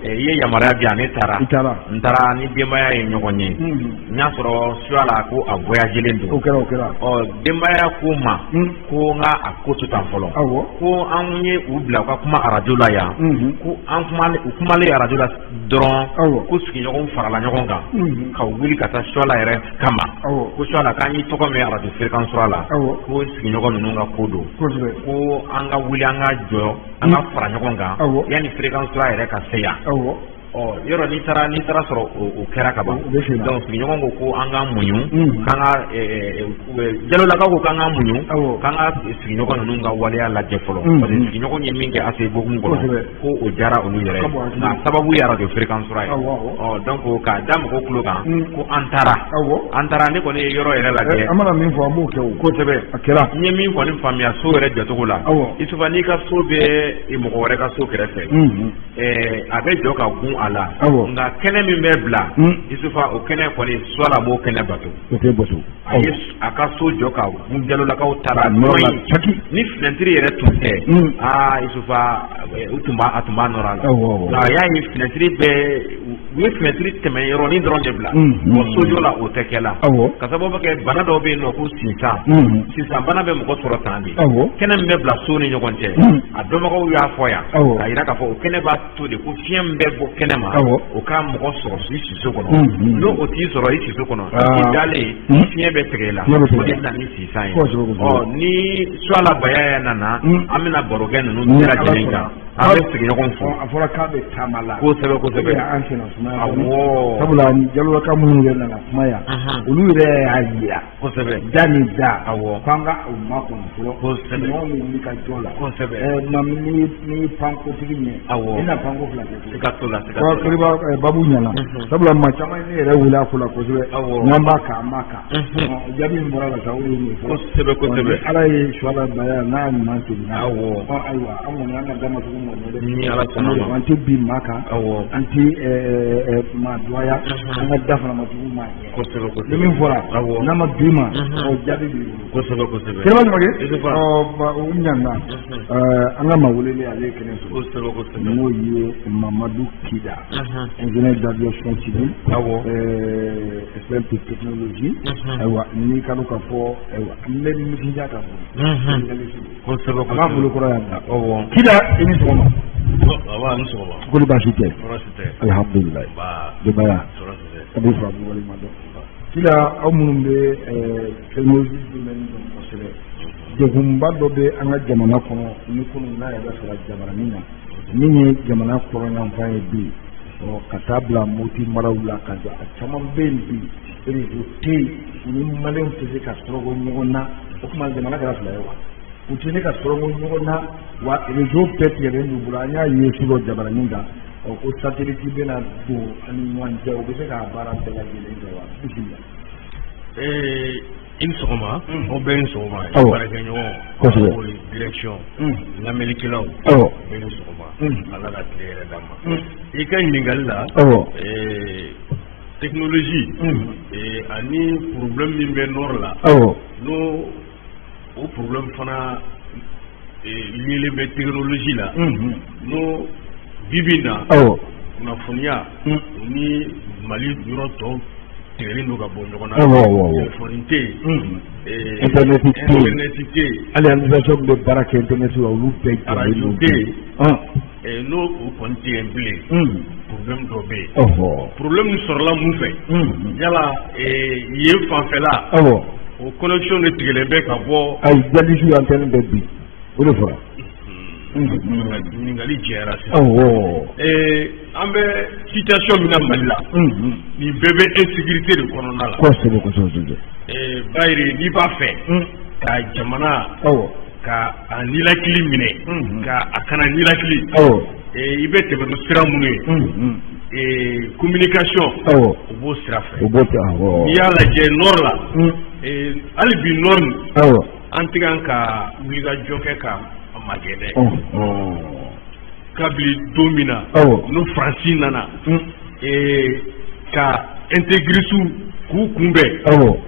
i ye yamaruya di yan ne taara n taara ni denbaya ye ɲɔgɔn ye n y'a sɔrɔ Suala ko a voyagelen don denbaya ko n ma ko n ka a ko to tan fɔlɔ ko an ye u bila u ka kuma arajo la yan ko u kumalen arajo la dɔrɔn ko sigiɲɔgɔnw farala ɲɔgɔn kan ka wuli ka taa Suala yɛrɛ kama ko Suala k'an ye tɔgɔ mɛn arajo fréquence la ko sigiɲɔgɔn ninnu ka ko don ko an ka wuli an ka jɔ an ka fara ɲɔgɔn kan yanni fréquence yɛrɛ ka se yan yɔrɔ n'i taara sɔrɔ o kɛra ka ban donc sigiɲɔgɔn ko an ka muɲu k'an ka Jalolakaw ko k'an ka muɲu k'an ka sigiɲɔgɔn ninnu ka waleya lajɛ fɔlɔ parce que sigiɲɔgɔn ye min kɛ ACI Bogoum kɔnɔ ko o diyara olu yɛrɛ nka sababu ye arajo fréquence ye donc k'a da mɔgɔw tulo kan ko an taara ne kɔni ye yɔrɔ yɛrɛ lajɛ an mana min fɔ an b'o kɛ o kosɛbɛ a kɛra n ye min kɔni faamuya so yɛrɛ jɔcogo la Isufa n'i ka so bɛ mɔgɔ wɛrɛ ka so kɛrɛfɛ a bɛ jɔ ka gun a la nka kɛnɛ min bɛ bila Isufa o kɛnɛ kɔni Suala b'o kɛnɛ bato a ka so jɔ ka gun Jalolakaw taara ni finɛtiri yɛrɛ tun tɛ Isufa a tun b'a nɔrɔ a la nka a y'a ye finɛtiri bɛɛ u ye finɛtiri tɛmɛ yɔrɔnin dɔrɔn de bila sojɔ la o tɛ kɛla ka sababu kɛ bana dɔw bɛ yen nɔ ko sinsan bana bɛ mɔgɔ sɔrɔ tan de kɛnɛ min bɛ bila so ni ɲɔgɔn cɛ a dɔnbagaw y'a fɔ yan k'a jira k'a fɔ o kɛnɛ b'a to de ko fiɲɛ min bɛ bɔ kɛnɛ ma o ka mɔgɔ sɔrɔ i siso kɔnɔ n'o o t'i sɔrɔ i siso kɔnɔ i dalen fiɲɛ bɛ tigɛ i la o de na ni sisan ye ni Suala Baya nana an bɛna baro kɛ ninnu bɛɛ lajɛlen kan an bɛ sigi ɲɔgɔn fɔ a fɔra k'a bɛ taama la kosɛbɛ an senna sumaya awɔ sabula Jalolaka minnu yɛrɛ nana kuma yan olu yɛrɛ y'a jira kosɛbɛ da ni da awɔ k'an ka u makɔnɔ fɔlɔ kosɛbɛ ɲɔgɔn min wuli ka jɔ la kosɛbɛ maa n'i ye pankotigi ɲɛ awɔ i na panko fila kɛ siga t'o la Koriba babu ɲɛna sabula maa caman ne yɛrɛ wuli a ko la kosɛbɛ n'an b'a kan an b'a kan jaabi min bɔra la sa o de ye nin fɔ kosɛbɛ ala ye suwala baya n'a ɲuman segin awɔ ayiwa an kɔni an ka damatugu mɔn dɛ ni ala sɔnna an tɛ bin maa kan awɔ an tɛ maa dɔgɔya an ka da fana ma tugu maa ɲɛ kosɛbɛ ni min fɔra awɔ n'a ma bin ma jaabi b'i bolo kosɛbɛ kɛlɛ Jamakɛ o ɲana an ka maa weleli ale ye kɛnɛ sɔrɔ kosɛbɛ n'o ye Mamadu Kida ingénieur d'aviation civile expert de technologie ayiwa n'i ka ka fɔ ayiwa n bɛ nisɔndiya ka fɔ kosɛbɛ a b'a bolo kɔrɔ yan awɔ Kida i ni sɔgɔma awɔ ni sɔgɔma kɔni baasi tɛ tɛ alihamudulilayi denbaya a bɛ fɔ a bɛ walima dɔn Kida aw minnu bɛ technologie domaine dɔn kosɛbɛ degunba dɔ bɛ an ka jamana kɔnɔ ni kunun n'a yɛrɛ sɔrɔ jabaranin na min ye jamana kɔrɔnyanfan ye bi ka taa bila Moti maraw la ka jɔ a caman bɛ yen bi réseau tɛ yen u ni maliyɛnw tɛ se ka sɔrɔko ɲɔgɔn na o tuma jamana kɛra fila ye wa u tɛ se ka sɔrɔko ɲɔgɔn na wa réseau bɛɛ tigɛlen d'u bolo an y'a ye su dɔ jabaranin kan ko satellite bɛna don ani ɲɔgɔn cɛ u bɛ se k'a baara bɛɛ lajɛlen kɛ wa bisimila. I ni sɔgɔma aw bɛɛ ni sɔgɔma baarakɛɲɔgɔn kosɛbɛ direction lamɛnnikɛlaw bɛɛ ni sɔgɔma ala ka tile yɛrɛ d'an ma i ka ɲininkali la technologie ani problème min bɛ nord la n'o o problème fana lié bɛ technologie la n'o bibi na kunnafoniya ni Mali yɔrɔ tɔw tigɛlen don ka bɔ ɲɔgɔn na téléphone tɛ yen internet tɛ yen hali administration bɛ baara kɛ internet la olu bɛɛ radio tɛ yen n'o o kɔni tɛ yen bilen problème dɔ bɛ yen problème min sɔrɔla mun fɛ yala yen fanfɛla o connexion de tigɛlen bɛ ka bɔ ayi jalisiw antenne bɛ bi o de fɔra ɲininkali jɛra sisan an bɛ situation min na Mali la nin bɛɛ bɛ insécurité de kɔnɔna la kosɛbɛ bayiri n'i b'a fɛ ka jamana ka a nilakili minɛ ka a kana nilakili i bɛ tɛmɛ ni sira minnu ye communication o b'o sira fɛ n'i y'a lajɛ nord la hali bi nord an tɛ kan ka wulikajɔ kɛ ka magɛ dɛ kabili don min na n'o Faransi nana ka intégriste k'u kunbɛn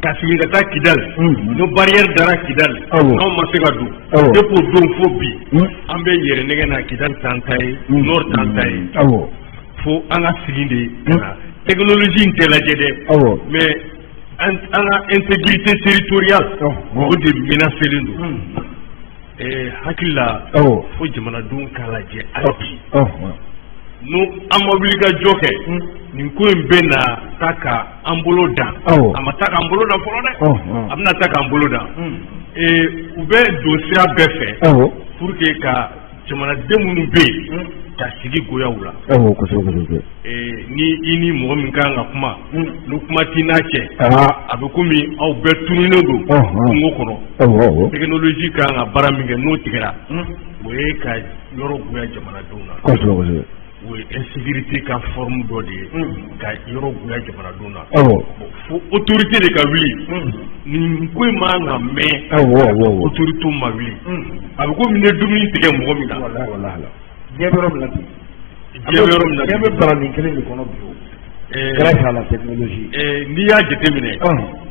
ka segin ka taa Kidali n'o barrière dara Kidali n'anw ma se ka don depuis o don fo bi an bɛ yɛrɛ nɛgɛ na Kidali t'an ta ye nord t'an ta ye fo an ka segin de ka technologie in tɛ lajɛ dɛ mais an ka intégrité territoriale o de menacelen don hakili la fo jamanadenw k'a lajɛ hali bi n'u an ma wuli ka jɔ kɛ nin ko in bɛ na taa ka an bolo dan a ma taa k'an bolo dan fɔlɔ dɛ a bɛna taa k'an bolo dan u bɛ don sira bɛɛ fɛ pour que ka jamanaden minnu bɛ yen ka sigi goyaw la ni i ni mɔgɔ min kan ka kuma ni kuma t'i n'a cɛ a bɛ komi aw bɛɛ tununnen don kungo kɔnɔ technologie kan ka baara min kɛ n'o tigɛra o ye ka yɔrɔ goya jamanadenw na o ye insécurité ka forme dɔ de ye ka yɔrɔ goya jamanadenw na fo autorité de ka wuli nin ko in man ka mɛn autorité ma wuli a bɛ komi ne dumuni tigɛ mɔgɔ min na diɲɛ bɛ yɔrɔ min na diɲɛ bɛ bara nin kelen de kɔnɔ bi grâce à la technologie n'i y'a jateminɛ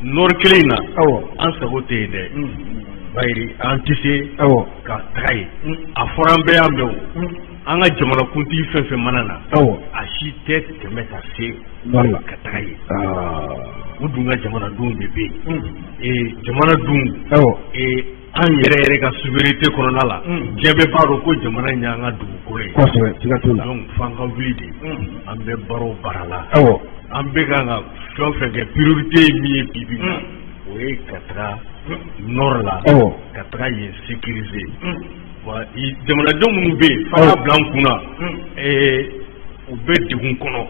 nord kelen in na an sago tɛ yen dɛ bayiri an tɛ se ka taga yen a fɔra an bɛɛ y'a mɛn o an ka jamanakuntigi fɛn fɛn mana na a si tɛ tɛmɛ ka se ka taga yen u dun ka jamanadenw de bɛ yen jamanadenw an yɛrɛ ka souveraineté kɔnɔna la diɲɛ bɛɛ b'a dɔn ko jamana in y'an ka dugukolo ye donc f'an ka wuli de an bɛ baara o baara la an bɛ kan ka fɛn o fɛn kɛ priorité ye min ye bi na o ye ka taga nord la ka taga yen sécuriser jamanadenw minnu bɛ yen fanga bila n kunna u bɛ degun kɔnɔ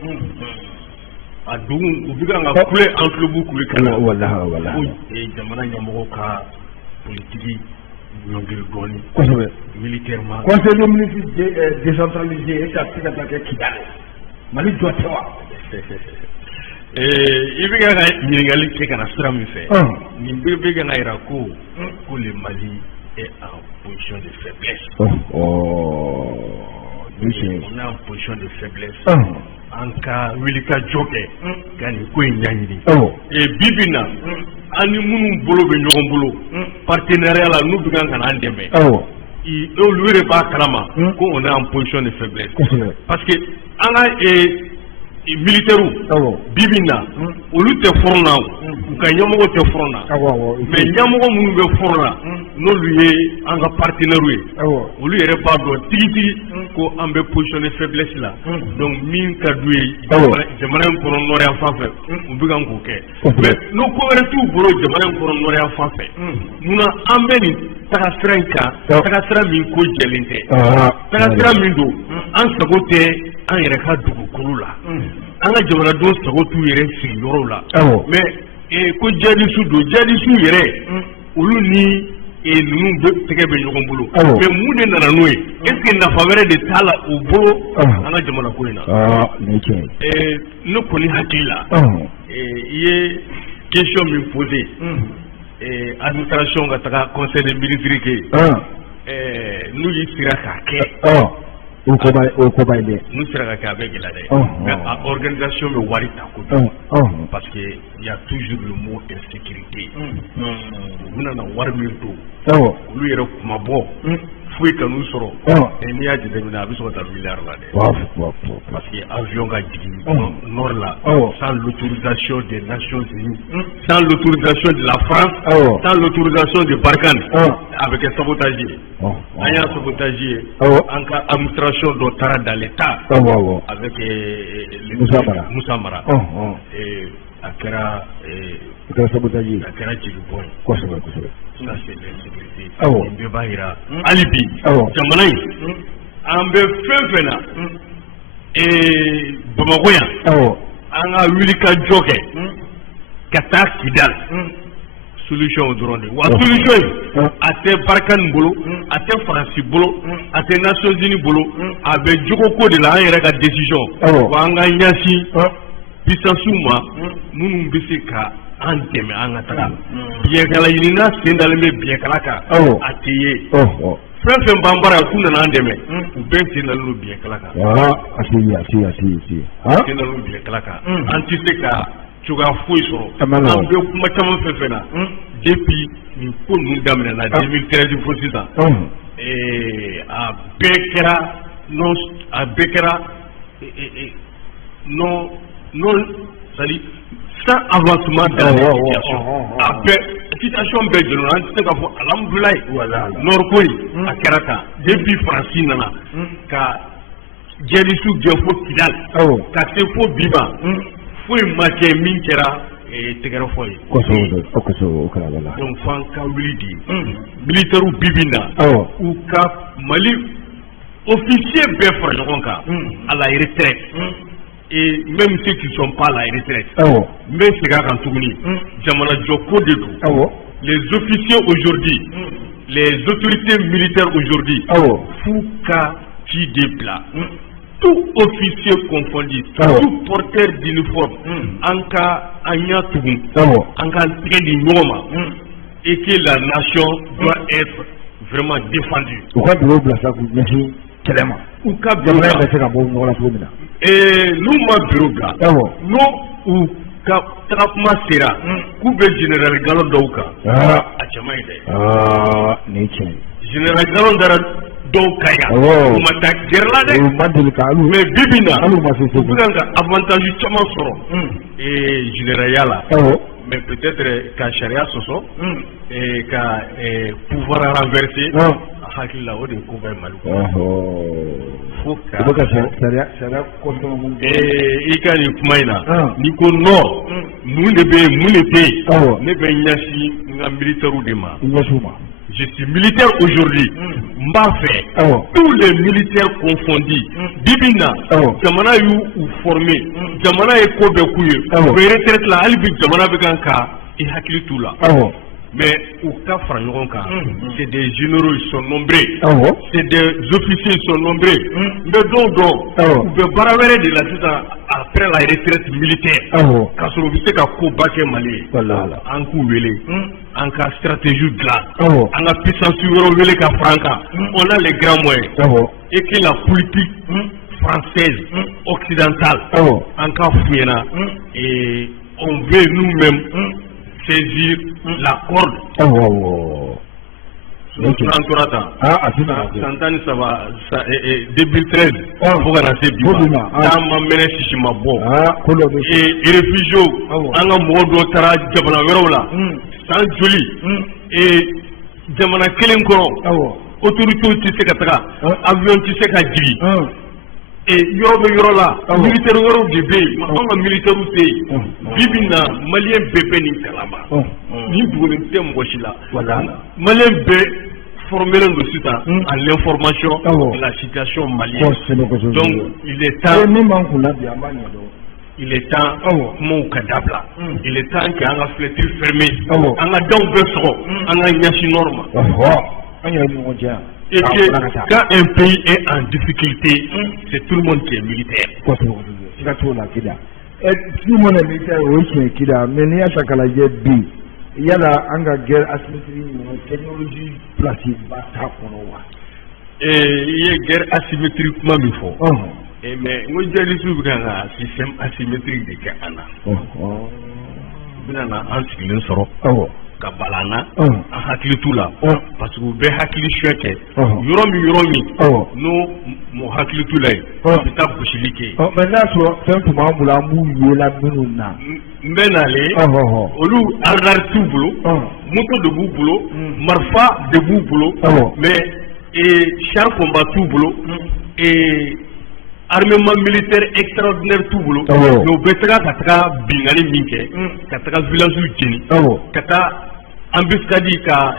a dugu u bɛ kan ka kule an tulobu kule kana jamana ɲɛmɔgɔ ka politiki ɲɔngiri dɔɔnin kosɛbɛ militairement conseil des ministres décentralisé e ka se ka taa kɛ Kidali Mali jɔ tɛ wa i bɛ ka ɲininkali kɛ ka na sira min fɛ nin bɛ kan ka jira ko le Mali est en position de faiblesse. On est en position de faiblesse. En cas wilika joke gani ko nyanyiri bibi na ani munu bolo be ɲɔgɔn bolo partenariat la nous bigan kana andeme olu yɛrɛ b'a kalama ko on est en position de faiblesse parce que an ka militaires bibi na olu tɛ front na u ka ɲɛmɔgɔ tɛ front na mais ɲɛmɔgɔ minnu bɛ front na n'olu ye an ka partenaires ye olu yɛrɛ b'a dɔn tigitigi ko an bɛ position de faiblesse la donc min ka d'u ye jamana in kɔnɔ nɔrɔya fan fɛ u bɛ kan k'o kɛ mais n'o ko wɛrɛ t'u bolo jamana in kɔnɔ nɔrɔya fan fɛ munna an bɛ nin taga sira in kan taga sira min ko jɛlen tɛ taga sira min don an sago tɛ an yɛrɛ ka dugukolo la an ka jamanadenw sago t'u yɛrɛ sigiyɔrɔw la mais ko jihadistu don jihadistu yɛrɛ olu ni ninnu tɛgɛ bɛ ɲɔgɔn bolo mais mun de nana n'o ye est-ce que nafa wɛrɛ de t'a la u bolo an ka jamana ko in na ne kɔni hakili la i ye question min posé administration ka taga conseil des ministres kɛ n'u y'i sira k'a kɛ o ko b'a ye n'u sera ka kɛ a bɛ gɛlɛya dɛ mais a organisation bɛ wari ta kojugu parce que il y a toujours le mot insécurité u nana wari min to olu yɛrɛ kuma bɔ foyi ka n'u sɔrɔ n'i y'a jateminɛ a bɛ sɔrɔ ka taa miliyari la dɛ parce que avion ka jigin nord la sans l'autorisation des Nations Unies sans l'autorisation de la France sans l'autorisation de Barkhane a bɛ kɛ sabotage ye an y'a sabotage ye an ka administration dɔ taara dans l'état avec Moussa Mara a kɛra sabotage ye a kɛra jigibɔ ye kosɛbɛ kosɛbɛ ça c'est l'insécurité nin bɛɛ b'a jira hali bi jamana in an bɛ fɛn fɛn na Bamakɔ yan an ka wuli ka jɔ kɛ ka taa Kidali solution dɔrɔn de wa solution in a tɛ Barkhane bolo a tɛ Faransi bolo a tɛ Nations Unies bolo a bɛ jogo ko de la an yɛrɛ ka décision wa an ka ɲɛsin puissance ma minnu bɛ se ka an dɛmɛ an ka taga biɲɛkala ɲini n'a sen dalen bɛ biɲɛkala kan a tɛ ye fɛn fɛn b'an bara k'u nana an dɛmɛ u bɛɛ sen dalen don biɲɛkala kan sen dalen don biɲɛkala kan an tɛ se ka cogoya foyi sɔrɔ an bɛ kuma caman fɛn fɛn na depuis nin ko ninnu daminɛ na 2013 fo sisan a bɛɛ kɛra non c'est-à-dire sans avancement dans la situation a bɛɛ situation bɛɛ jɛlen an tɛ se ka fɔ alhamdulilayi nord ko in a kɛra tan depuis Faransi nana ka jihadistu gɛn fo Kidali ka se fo bi ma foyi ma kɛ min kɛra tɛgɛrɛ fɔ ye donc f'an ka wuli de militaires bibi na u ka Mali officier bɛɛ fara ɲɔgɔn kan à la retraite et même ceux qui ne sont pas à la retraite mais c'est quand tuguni jamana joko de do les officiers aujourd'hui les autorités militaires aujourd'hui fouka ci débla tout officier confondu tout porteur d'uniforme en cas anya tugun en cas tigɛ di ɲɔgɔn ma et que la nation doit être vraiment défendue u ka bureau bila sa k'u ɲɛsin kɛlɛ ma u ka bureau jamana bɛ se ka bɔ ɲɔgɔn na cogo min na n'u ma bureau bila n'u u ka taga kuma sera k'u bɛ général Galon dɔw kan a cɛ man ɲi dɛ nin ye tiɲɛ ye général Galon dara dɔw ka yan u ma taa gɛrɛ la dɛ ma deli ka mais bibi na hali u ma se u bɛ kan ka avantage caman sɔrɔ généraliya la mais peut-être ka sariya sɔsɔ ka pouvoir renverser hakili la o de ko bɛ Mali fo ka sariya kɔsɔn mun i ka nin kuma in na n'i ko nord mun de bɛ yen mun de tɛ yen ne bɛ ɲɛsin n ka militaires de ma je suis militaire aujourd'hui. M'bafé. Tous les militaires confondus. Bibina. Jamana you formé. Jamana est kobekuye. Retraite la alibi jamana beganka. Et hakili tout là. Mais au cas franc, c'est des généraux, ils sont nombreux. C'est des officiers, ils sont nombreux. Mais donc, le baravere de la suite après la retraite militaire, quand on veut que Kobaké Mali, en Kouwele, en cas stratégie de là, en la puissance européenne qu'à Franca, on a les grands moyens. Et que la politique française, occidentale, en cas Fouéna, et on veut nous-mêmes saisir la corde. Santani ça va 2013 pour garantir Bima. Tama mene Sishima Bo. Et réfugiés, anga modo tara Jamana Verola. Sans joli. Et Jamana Kelenkoro. Autorité qui se kataka. Avion qui se kadiri. Et Yorola, militaire de B, on a militaire ou Bibina, Malien Bébé ni Kalama. Ni Boulin Mochila. Malien B formé le Sudan à l'information de la situation malienne. Donc, il est temps. Il est temps, mon cadavre. Il est temps qu'il y ait un flétri fermé. On a donc besoin, on a une norme. Et que quand un pays est en difficulté, c'est tout le monde qui est militaire. Tout le monde est militaire, oui, qui a mené à sa calage B. Il y a la guerre asymétrique, technologie placée, et il y a une guerre asymétrique, comme il faut. Mais nous avons un système asymétrique de Ghana. Nous avons un système Kabalana, a hakili tout là, parce que vous avez hakili chouette, yoromi, nous, mon hakili tout là, c'est un bouchiliqué. Maintenant, simplement, vous l'avez mouillé la boulonna. Menale, Olu, Ardar tout boulot, moto de bout boulot, Marfa de bout boulot, mais, et char combat tout boulot, et armement militaire extraordinaire tout boulot, nous bettra katra bingani minke, katra village jini, katra embuscade ka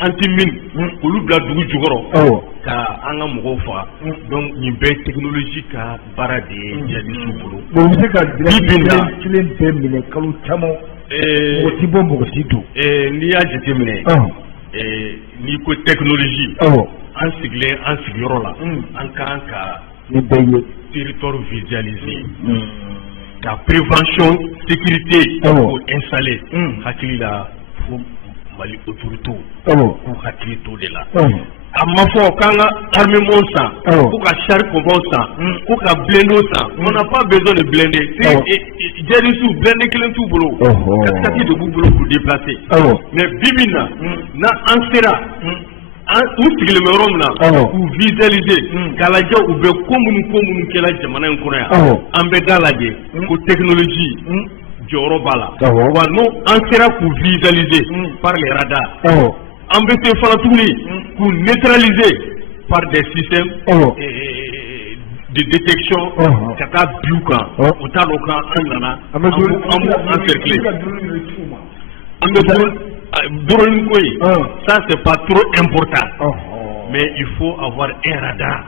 anti-mine, kulu bla dugu jugoro, ka anga mogofa, donc ni be technologie ka barade jadi tout boulot. Vous savez que qu'il est terminé, kalu chamo, motibo mogosito. Ni a jetemine, ni ko technologie, en siglero la, en ka territoire visualisé, la prévention, sécurité pour installer Hakilila pour Mali autorité pour Hakilito de là. À ma foi, quand armement ça, pour qu'à char combat ça, pour qu'à blender ça, on n'a pas besoin de blender. J'ai dit sous blender qu'il est tout boulot, qu'à de boulot pour déplacer. Mais Bibina, na ansera. Ou si le mérom là, ou visualiser, Galadia ou be commune qui est la Jamana en Corée, en Bégalade, pour technologie, Jorobala. Nous, on sera pour visualiser par les radars. En bété Falatouli, pour neutraliser par des systèmes de détection, Kata Biuka, Otaloka, Anana, encerclé. Ça c'est pas trop important, mais il faut avoir un radar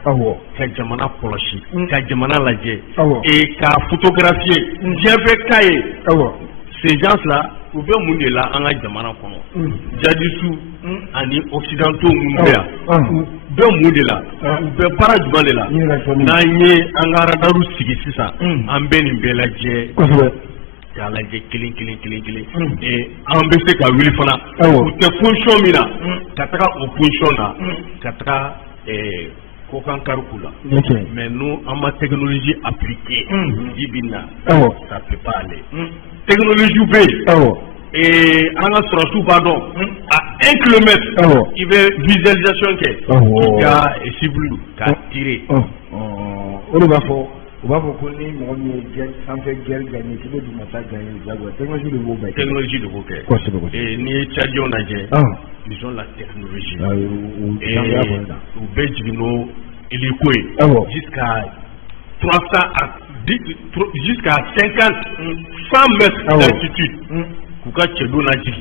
Kajamana Polochi, Kajamana Ladje et qu'à photographier. J'avais caillé ces gens-là, vous pouvez mouiller là en Jamana Kono. Jadissou, Ani Occidentaux Moumbea, ou deux mouiller là, ou deux paradigmes là, Naye, en radaru Sigi, ça, en Benin Beladje. Lajɛ kelen et an bɛ se ka wuli fana u tɛ fonction min na ka taga o fonction na ka taga kokan kariku la mais nous an ma technologie appliquée ji bi na ça peut pas aller technologie bɛ yen et an ka sɔrɔsiw b'a dɔn à 1 kilomètre i bɛ visualisation kɛ i ka cible ka tirer o de b'a fɔ. On va vous connaître, sans faire guerre, gagner, tu veux du matin gagner, technologie de vos bêtes. Technologie de vos bêtes. Et ni Tchadion Nadje, ils ont la technologie. Et au Béjino, il est quoi jusqu'à 300 jusqu'à 50, 100 mètres d'altitude. Kouka Tchadon Nadje.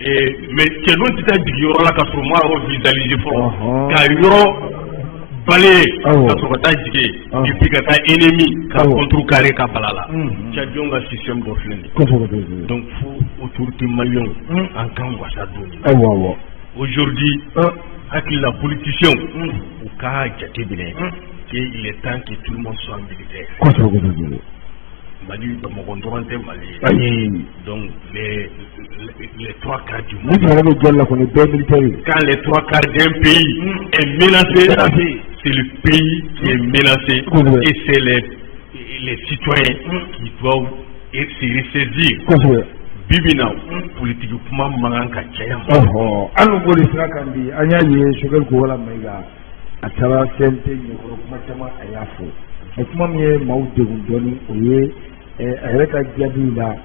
mais cɛ dun tɛ taa jigin yɔrɔ la ka sɔrɔ ma yɔrɔ visualiser fɔlɔ ka yɔrɔ balayer ka sɔrɔ ka taa jigin et puis ka taa ennemi ka contrecarrer ka bala la Tchadiens ka système dɔ filɛ nin ye donc fo autorité malien an kan wasa dɔɔni aujourd'hui hakilila politicien u ka jate minɛ qu'il est temps que tout le monde soit militaire. Mali, Bamakɔ dɔrɔn tɛ Mali ye. Donc les trois quarts du monde. Quand les trois quarts d'un pays est menacé, c'est le pays qui est menacé et c'est les citoyens qui doivent se ressaisir. Bibina politique kuma mangan ka caya. An ko de sira kan bi an y'a ye Choguel ko wala Mayiga a taara CNT ɲɛkɔrɔ kuma caman a y'a fɔ. O kuma min ye maaw degun dɔɔni o ye a yɛrɛ ka jaabi la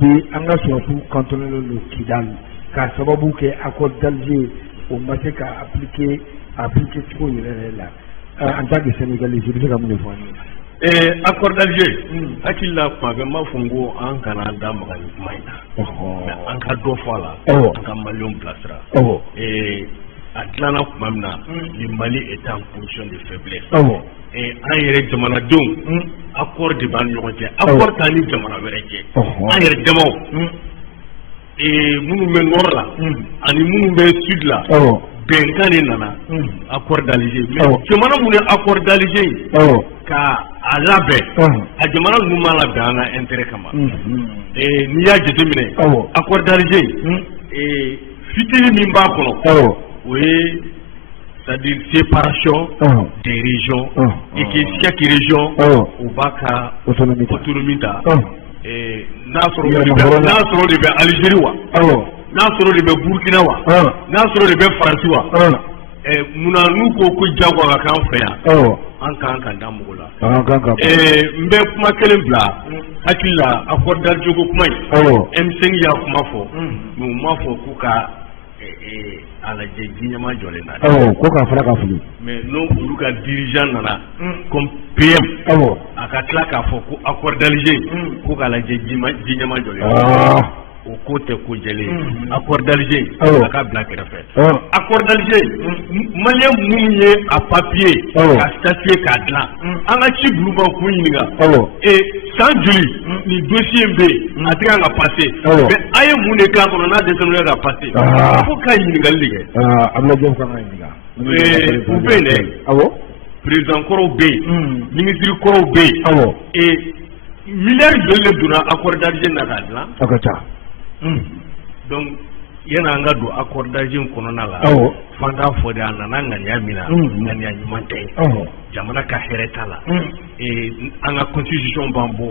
bi an ka sɔrɔsiw cantonné don Kidali k'a sababu kɛ accord d'Alger o ma se ka appliquer cogo yɛrɛ la en tant que Sénégalais je bɛ se ka mun de fɔ an ye. Accord d'Alger hakilila kuma bɛɛ n b'a fɔ n ko an kana da maga nin kuma in na an ka dɔ fɔ a la an ka maliyɛnw bilasira a dilanna kuma min na ni Mali est en position de faiblesse an yɛrɛ jamanadenw accord de b'an ni ɲɔgɔn cɛ accord t'an ni jamana wɛrɛ cɛ an yɛrɛ damaw minnu bɛ nord la ani minnu bɛ sud la bɛnkan de nana accord d'Alger mais jamana mun ye accord d'Alger ka a labɛn a jamana ninnu ma labɛn an ka intérêt kama n'i y'a jateminɛ accord d'Alger fitini min b'a kɔnɔ o ye c'est-à-dire séparation des régions et que chaque région o b'a ka autonomie ta n'a sɔrɔ de bɛ Algérie wa n'a sɔrɔ de bɛ Burkina wa n'a sɔrɔ de bɛ Faransi wa munna n'u ko ko jagoya ka k'an fɛ yan an kan ka da mɔgɔ la n bɛ kuma kelen bila hakili la accord d'Alger ko kuma in M5 y'a kuma fɔ mais u m'a fɔ k'u ka a lajɛ diɲɛma jɔlen na ko k'a fara ka fili mais n'o olu ka dirigeant nana comme PM a ka tila k'a fɔ ko accord d'Alger ko k'a lajɛ diɲɛma jɔlen na o ko tɛ ko jɛlen accord d'Alger a ka bila kɛrɛfɛ accord d'Alger maliyɛn minnu ye a papier ka statuer k'a dilan an ka ci buluba k'u ɲininka san joli ni dossier bɛ yen a tɛ kan ka passer mais a ye mun de k'a kɔnɔ n'a dɛsɛra ka passer fo ka ɲininkali de kɛ Abdoulaye kan ka ɲininka u bɛ yen dɛ président kɔrɔw bɛ yen ministre kɔrɔw bɛ yen miliyari joli de donna accord d'Alger na k'a dilan a ka ca donc yani an ka don accord d'Alger kɔnɔna la f'an k'a fɔ de a nana ŋaniya min na ŋaniya ɲuman tɛ jamana ka hɛrɛ t'a la an ka constitution b'an bɔ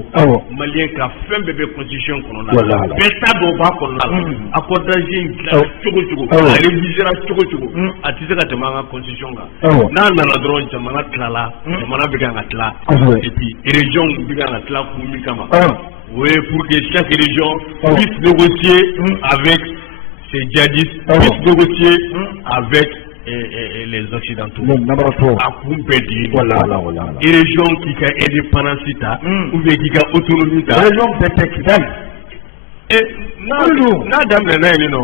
maliyɛn ka fɛn bɛɛ bɛ constitution kɔnɔna la bɛɛ ta dɔw b'a kɔnɔna la accord d'Alger dilan cogo cogo a révisera cogo cogo a tɛ se ka tɛmɛ an ka constitution kan n'a nana dɔrɔn jamana tilala jamana bɛ kan ka tila et puis région bɛ kan ka tila kun min kama o ye pour que chaque région puisse négocier avec ces djihadistes, puisse négocier avec les occidentaux a kun bɛɛ di région k'i ka indépendance ta ou bien k'i ka autonomie ta région bɛɛ tɛ Kidali n'a daminɛna yen nɔ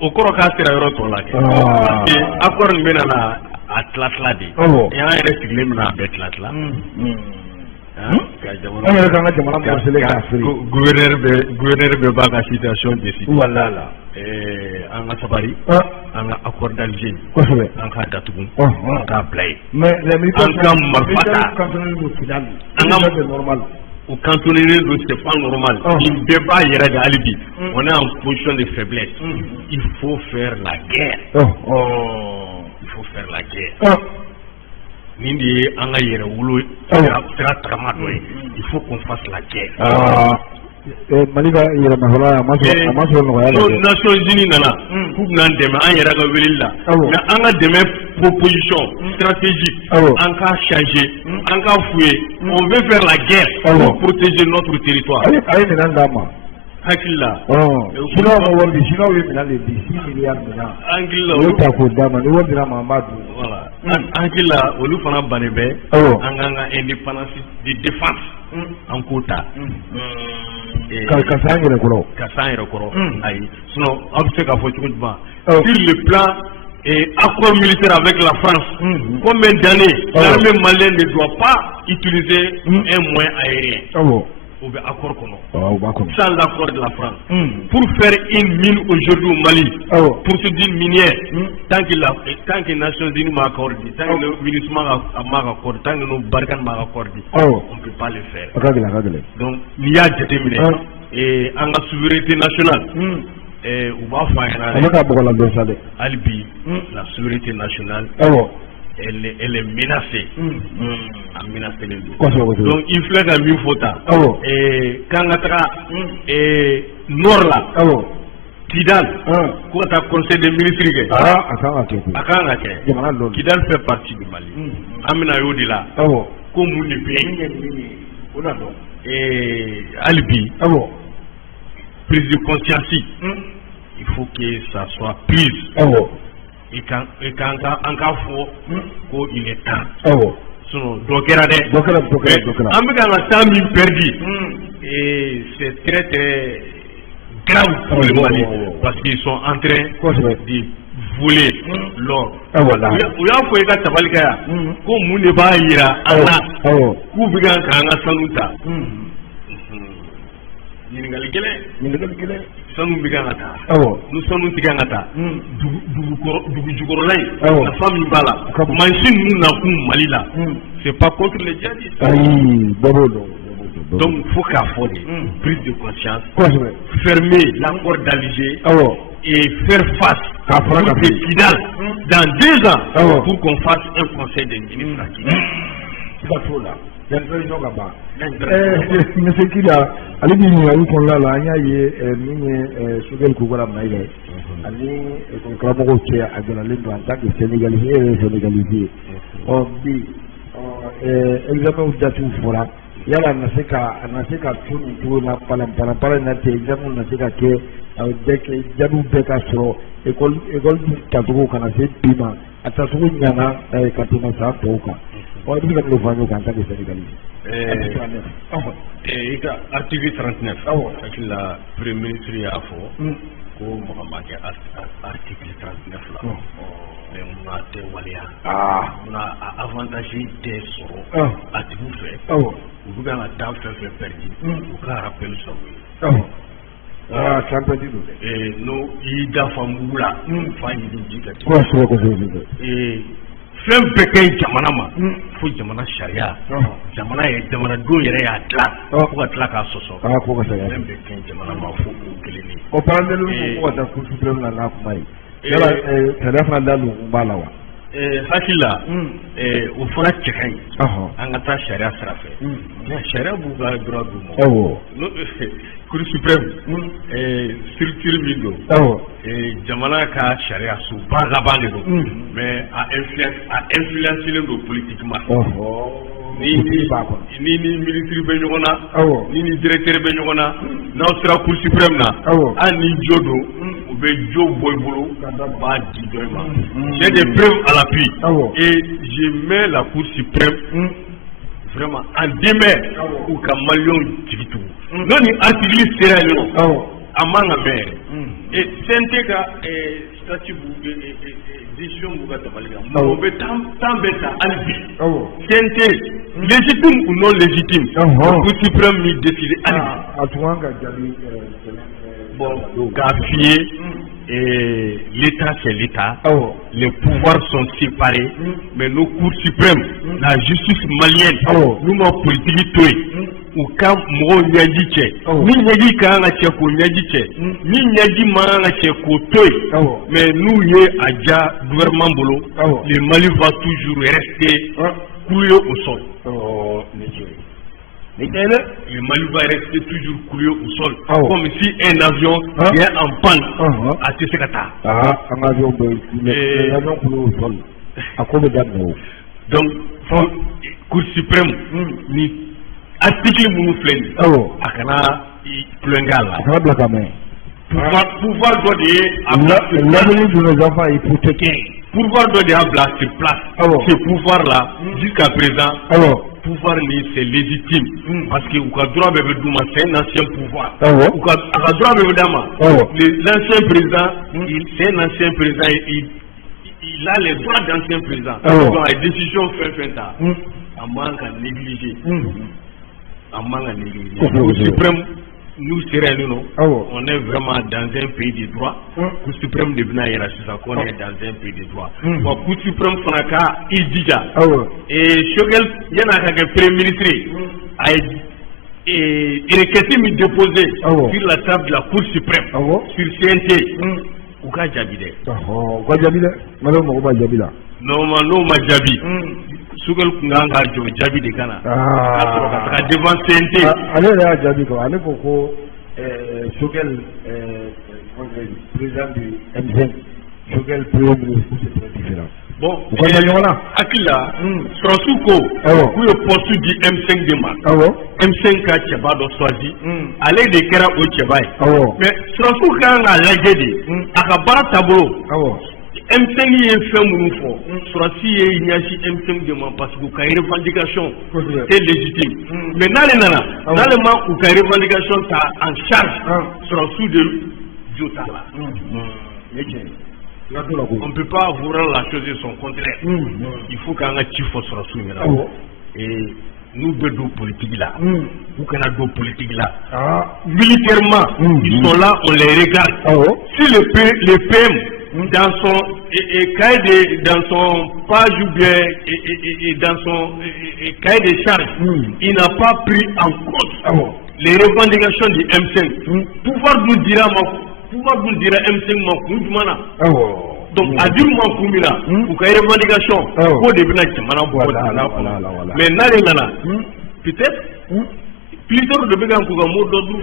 o kɔrɔ k'a sera yɔrɔ tɔ la kɛ parce que accord nin bɛna na a tila tila de y'an yɛrɛ sigilen bɛna a bɛɛ tila tila gouverneur bɛ b'a ka situation décide an ka sabari an ka accord d'Alger an ka datugu an k'a bila yen an ka marifa ta o cantonné don c'est pas normal nin bɛɛ b'a yɛrɛ de hali bi on est en position de faiblesse il faut faire la guerre nin de ye an ka yɛrɛ wolo sira tagama dɔ ye il faut qu'on fasse la guerre Mali ka yɛrɛmahɔrɔ a ma sɔrɔ nɔgɔya la Nations Unies nana k'u bɛna an dɛmɛ an yɛrɛ ka weleli la mais an ka dɛmɛ proposition stratégique an k'a changer an k'a f'u ye on veut faire la guerre pour protéger notre territoire a ye minɛn d'a ma hakili la Chinois ma wari di Chinois ye minɛn de di 6 milliards minɛn hakili la olu ta k'o d'a ma ni wari dira ma an b'a dun voilà hakili la olu fana bannen bɛ an k'an ka indépendance de défense an k'o ta ka san yɛrɛ kɔrɔ ayi sinon aw bɛ se k'a fɔ cogo jumɛn sur le plan accord militaire avec la France combien d'années l'armée malienne ne doit pas utiliser un moyen aérien au accord sans l'accord de la France pour faire une mine aujourd'hui au Mali pour se dire minière tant que les Nations Unies m'a accordé tant que le ministre m'a accordé tant que nos Barkhane m'a accordé on ne peut pas le faire donc il y a déterminé et en la souveraineté nationale ou b'a fɔ Albi la souveraineté nationale elle est menacée donc il filɛ ka min fɔ tan k'an ka taga nord la Kidal ko ka taa conseil des ministres kɛ a kan ka kɛ Kidal fait partie du Mali an bɛna y'o de la ko mun de bɛ hali bi prise de conscience il faut que ça soit prise et quand an k'a fɔ ko il est temps sinon dɔ kɛra dɛ an bɛ ka temps min perdu et c'est très très grave pour le Mali parce qu'ils sont en train de voler l'or u y'a fɔ i ka tabali kɛ yan ko mun de b'a yira an na k'u bɛ kan k'an ka sanu ta ɲininkali gɛlɛn sanu bɛ kan ka taa ni sanu tɛ kan ka taa dugu jukɔrɔla in nafa min b'a la mansin ninnu nakun Mali la c'est pas contre les djihadistes donc faut k'a fɔ de prise de conscience fermer l'accord d'Alger et faire face à Kidal dans 2 ans pour qu'on fasse un conseil des ministres à Kidal. Monsieur Kida, ale bi ɲininkali kɔnɔna la an y'a ye min ye Sogɛli Kokara Mayiga ye ani karamɔgɔw cɛ a gɛlɛyalen don en tant que Sénégalais e yɛrɛ ye Sénégalais ye bi examen datiw fɔra yala a na se ka to nin cogo la palan na ten examen na se ka kɛ jaabiw bɛɛ ka sɔrɔ école tacogo kana se bi ma a tacogo ɲana ka tɛmɛ san tɔw kan i bɛ ka mun fɔ an ye en tant que Sénégalais. I ka article 39 hakili la premier ministre y'a fɔ ko mɔgɔ ma kɛ article 39 la mais munna tɛ waleya munna a avantage tɛ sɔrɔ a tigiw fɛ u bɛ kan ka taa fɛn fɛn perdu u ka rappel sɔrɔ n'o y'i da fanbugu la fa ɲini ji ka fɛn bɛɛ kɛ jamana ma fo jamana sariya jamanadenw yɛrɛ y'a dilan fo ka tila k'a sɔsɔ fɛn bɛɛ kɛ jamana ma fo o kelen de o parallèle ko ka taa Cour suprême la n'a kuma ye yala sariya fana da don b'a la wa hakili la o fana cɛ ka ɲi an ka taa sariya sira fɛ sariya b'u ka droit d'u ma Cour suprême structure min don jamana ka sariya so baaralaban de don mais a influencelen don politiquement ni ministre bɛ ɲɔgɔn na ni directeur bɛ ɲɔgɔn na n'aw sera Cour suprême na hali ni jo don u bɛ jo bɔ i bolo b'a di dɔ ma j'ai des preuves à l'appui et je mets la Cour suprême vraiment en demeure u ka maliyɛnw jigi tugu n'o ni article sera yen nɔ a man ka mɛn yɛrɛ et CNT ka statut décision b'u ka tabali kan mɔgɔ bɛ temps bɛ ta hali bi CNT légitime ou non légitime Cour suprême mi décide hali bi bon k'a f'i ye l'État c'est l'État, les pouvoirs sont séparés, mais nos cours suprêmes, la justice malienne, nous nos politiques tout ou quand moi nyadi che, ni nyadi kanga che ko nyadi che, ni nyadi manga che ko toy, mais nous yé adja gouvernement bolo, le Mali va toujours rester coulé au sol. Le Mali va rester toujours coulé au sol, comme si un avion est en panne à Tessekata. Un avion coulé au sol. À quoi donc, Cour suprême, ni article nous flène. À Kana, Plengala. Pouvoir doit dire. L'avenir de nos enfants est hypothéqué. pouvoir dɔ de y'a bila sur place. Ce pouvoir là jusqu'à présent pouvoir ni c'est légitime parce que u ka droit bɛɛ bɛ d'u ma, c'est un ancien pouvoir. A ka droit bɛɛ bɛ d'a ma. L'ancien président c'est un ancien président, il a les droits d'ancien président. Donc les décisions faites ta a man ka négliger. A man ka négliger. Cour suprême nous serons on est vraiment dans un pays de droit. Cour suprême de bina yira sisan qu'on est dans un pays de droit. Bon, Cour suprême fana ka i jija. Et Choguel yana ka kɛ premier ministre a requête mi déposé sur la table de la Cour suprême sur CNT. U ka jaabi dɛ. U ka jaabi dɛ. Malo mɔgɔ b'a jaabi la. N'o ma jaabi. Choguel kun kan ka jɔ jaabi de kana. Ka sɔrɔ ka taga devant CNT. Ale yɛrɛ y'a jaabi kɔ. Ale ko ko Choguel président du M5, Choguel premier ministre, c'est très différent. Bon, Akila, Surasu ko k'u ye poste di M5 de ma. M5 ka cɛba dɔ choisi. Ale de kɛra o cɛba ye. Mais Surasu kan k'a lajɛ de a ka baara taabolo. M5 ye fɛn minnu fɔ Surasi ye ɲɛsi M5 de ma parce que u ka revendication c'est légitime. Mais n'ale nana n'ale ma u ka revendication ta en charge Surasi de jo t'a la. On ne peut pas vouloir la chose de son contraire. Il faut qu'un ci fɔ Surasi ɲɛna. Et nous bɛ don politique là. Ou kana don politique là. Militairement ils sont là, on les regarde. Si le PM dans son dans son page ou bien dans son cahier de charge, il n'a pas pris en compte les revendications du M5. Pouvoir nous dire M5 Makoumana. Donc à dire Makoumina, ou cahier de revendication, pour devenir Jamana. Mais Nana, peut-être. Plutôt de bégan pour un mot d'ordre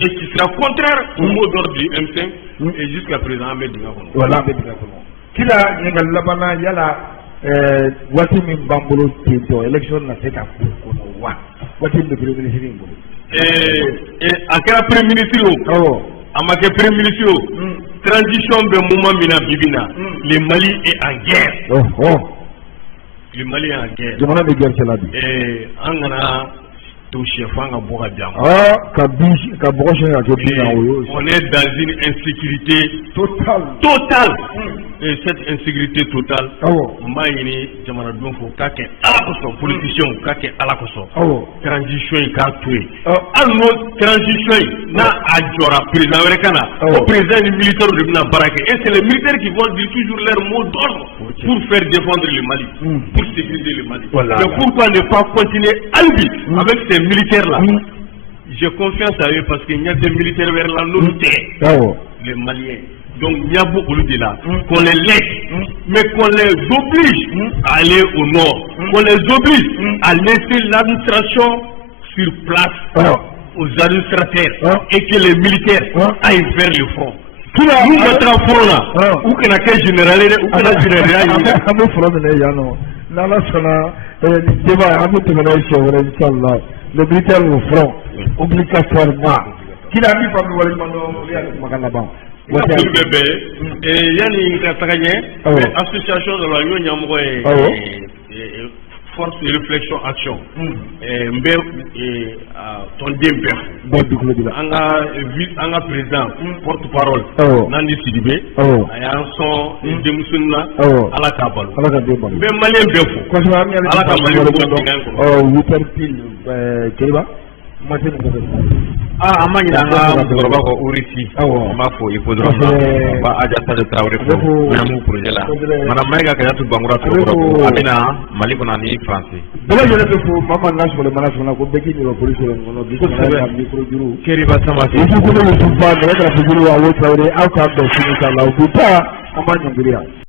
et qui sera contraire au mot d'ordre du M5 et jusqu'à présent avec du voilà qui a une labana yala wati min bambolo tinto élection na c'est à wati de premier ministre et à quel premier ministre à ma premier ministre transition de moment mina bibina le Mali est en guerre. Le Mali est en guerre. Demande de guerre c'est là. Et en on est dans une insécurité totale. Et cette insécurité totale, Maïni, Jamaradon, faut qu'à politicien, qu'à la transition est tué. Transition, n'a adjora président américain, au président militaire de Bina Barake. Et c'est les militaires qui vont dire toujours leur mot d'ordre pour faire défendre le Mali, pour sécuriser le Mali. Mais pourquoi ne pas continuer à lui avec ces militaires là? J'ai confiance à eux parce qu'il y a des militaires vers la nord, les Maliens. Donc il y a beaucoup de là, qu'on les laisse, mais qu'on les oblige à aller au nord, qu'on les oblige à laisser l'administration sur place aux administrateurs et que les militaires aillent vers le front. Nous mettons au front là, ou qu'on a qu'un général, ou qu'on a général. Le militaire au front, obligatoirement. Qui l'a mis par le et yani association de la Union force de réflexion action anga président porte-parole Nandi Sidibé aya son demusuna ala kabalo be malien befo ala amanya nga mukoroba ko urisi mafo ipodro ba ajata de trawre ko namu projet la mana maiga ka yatu bangura ko amina maliko na ni français bela jole be fo mama nasu le mana sona ko beki ni police le ngono bi ko sabe micro juru keri ba sama ko ko no su ba de la juru wa wo trawre au ka do sini ka la uta amanya ngiria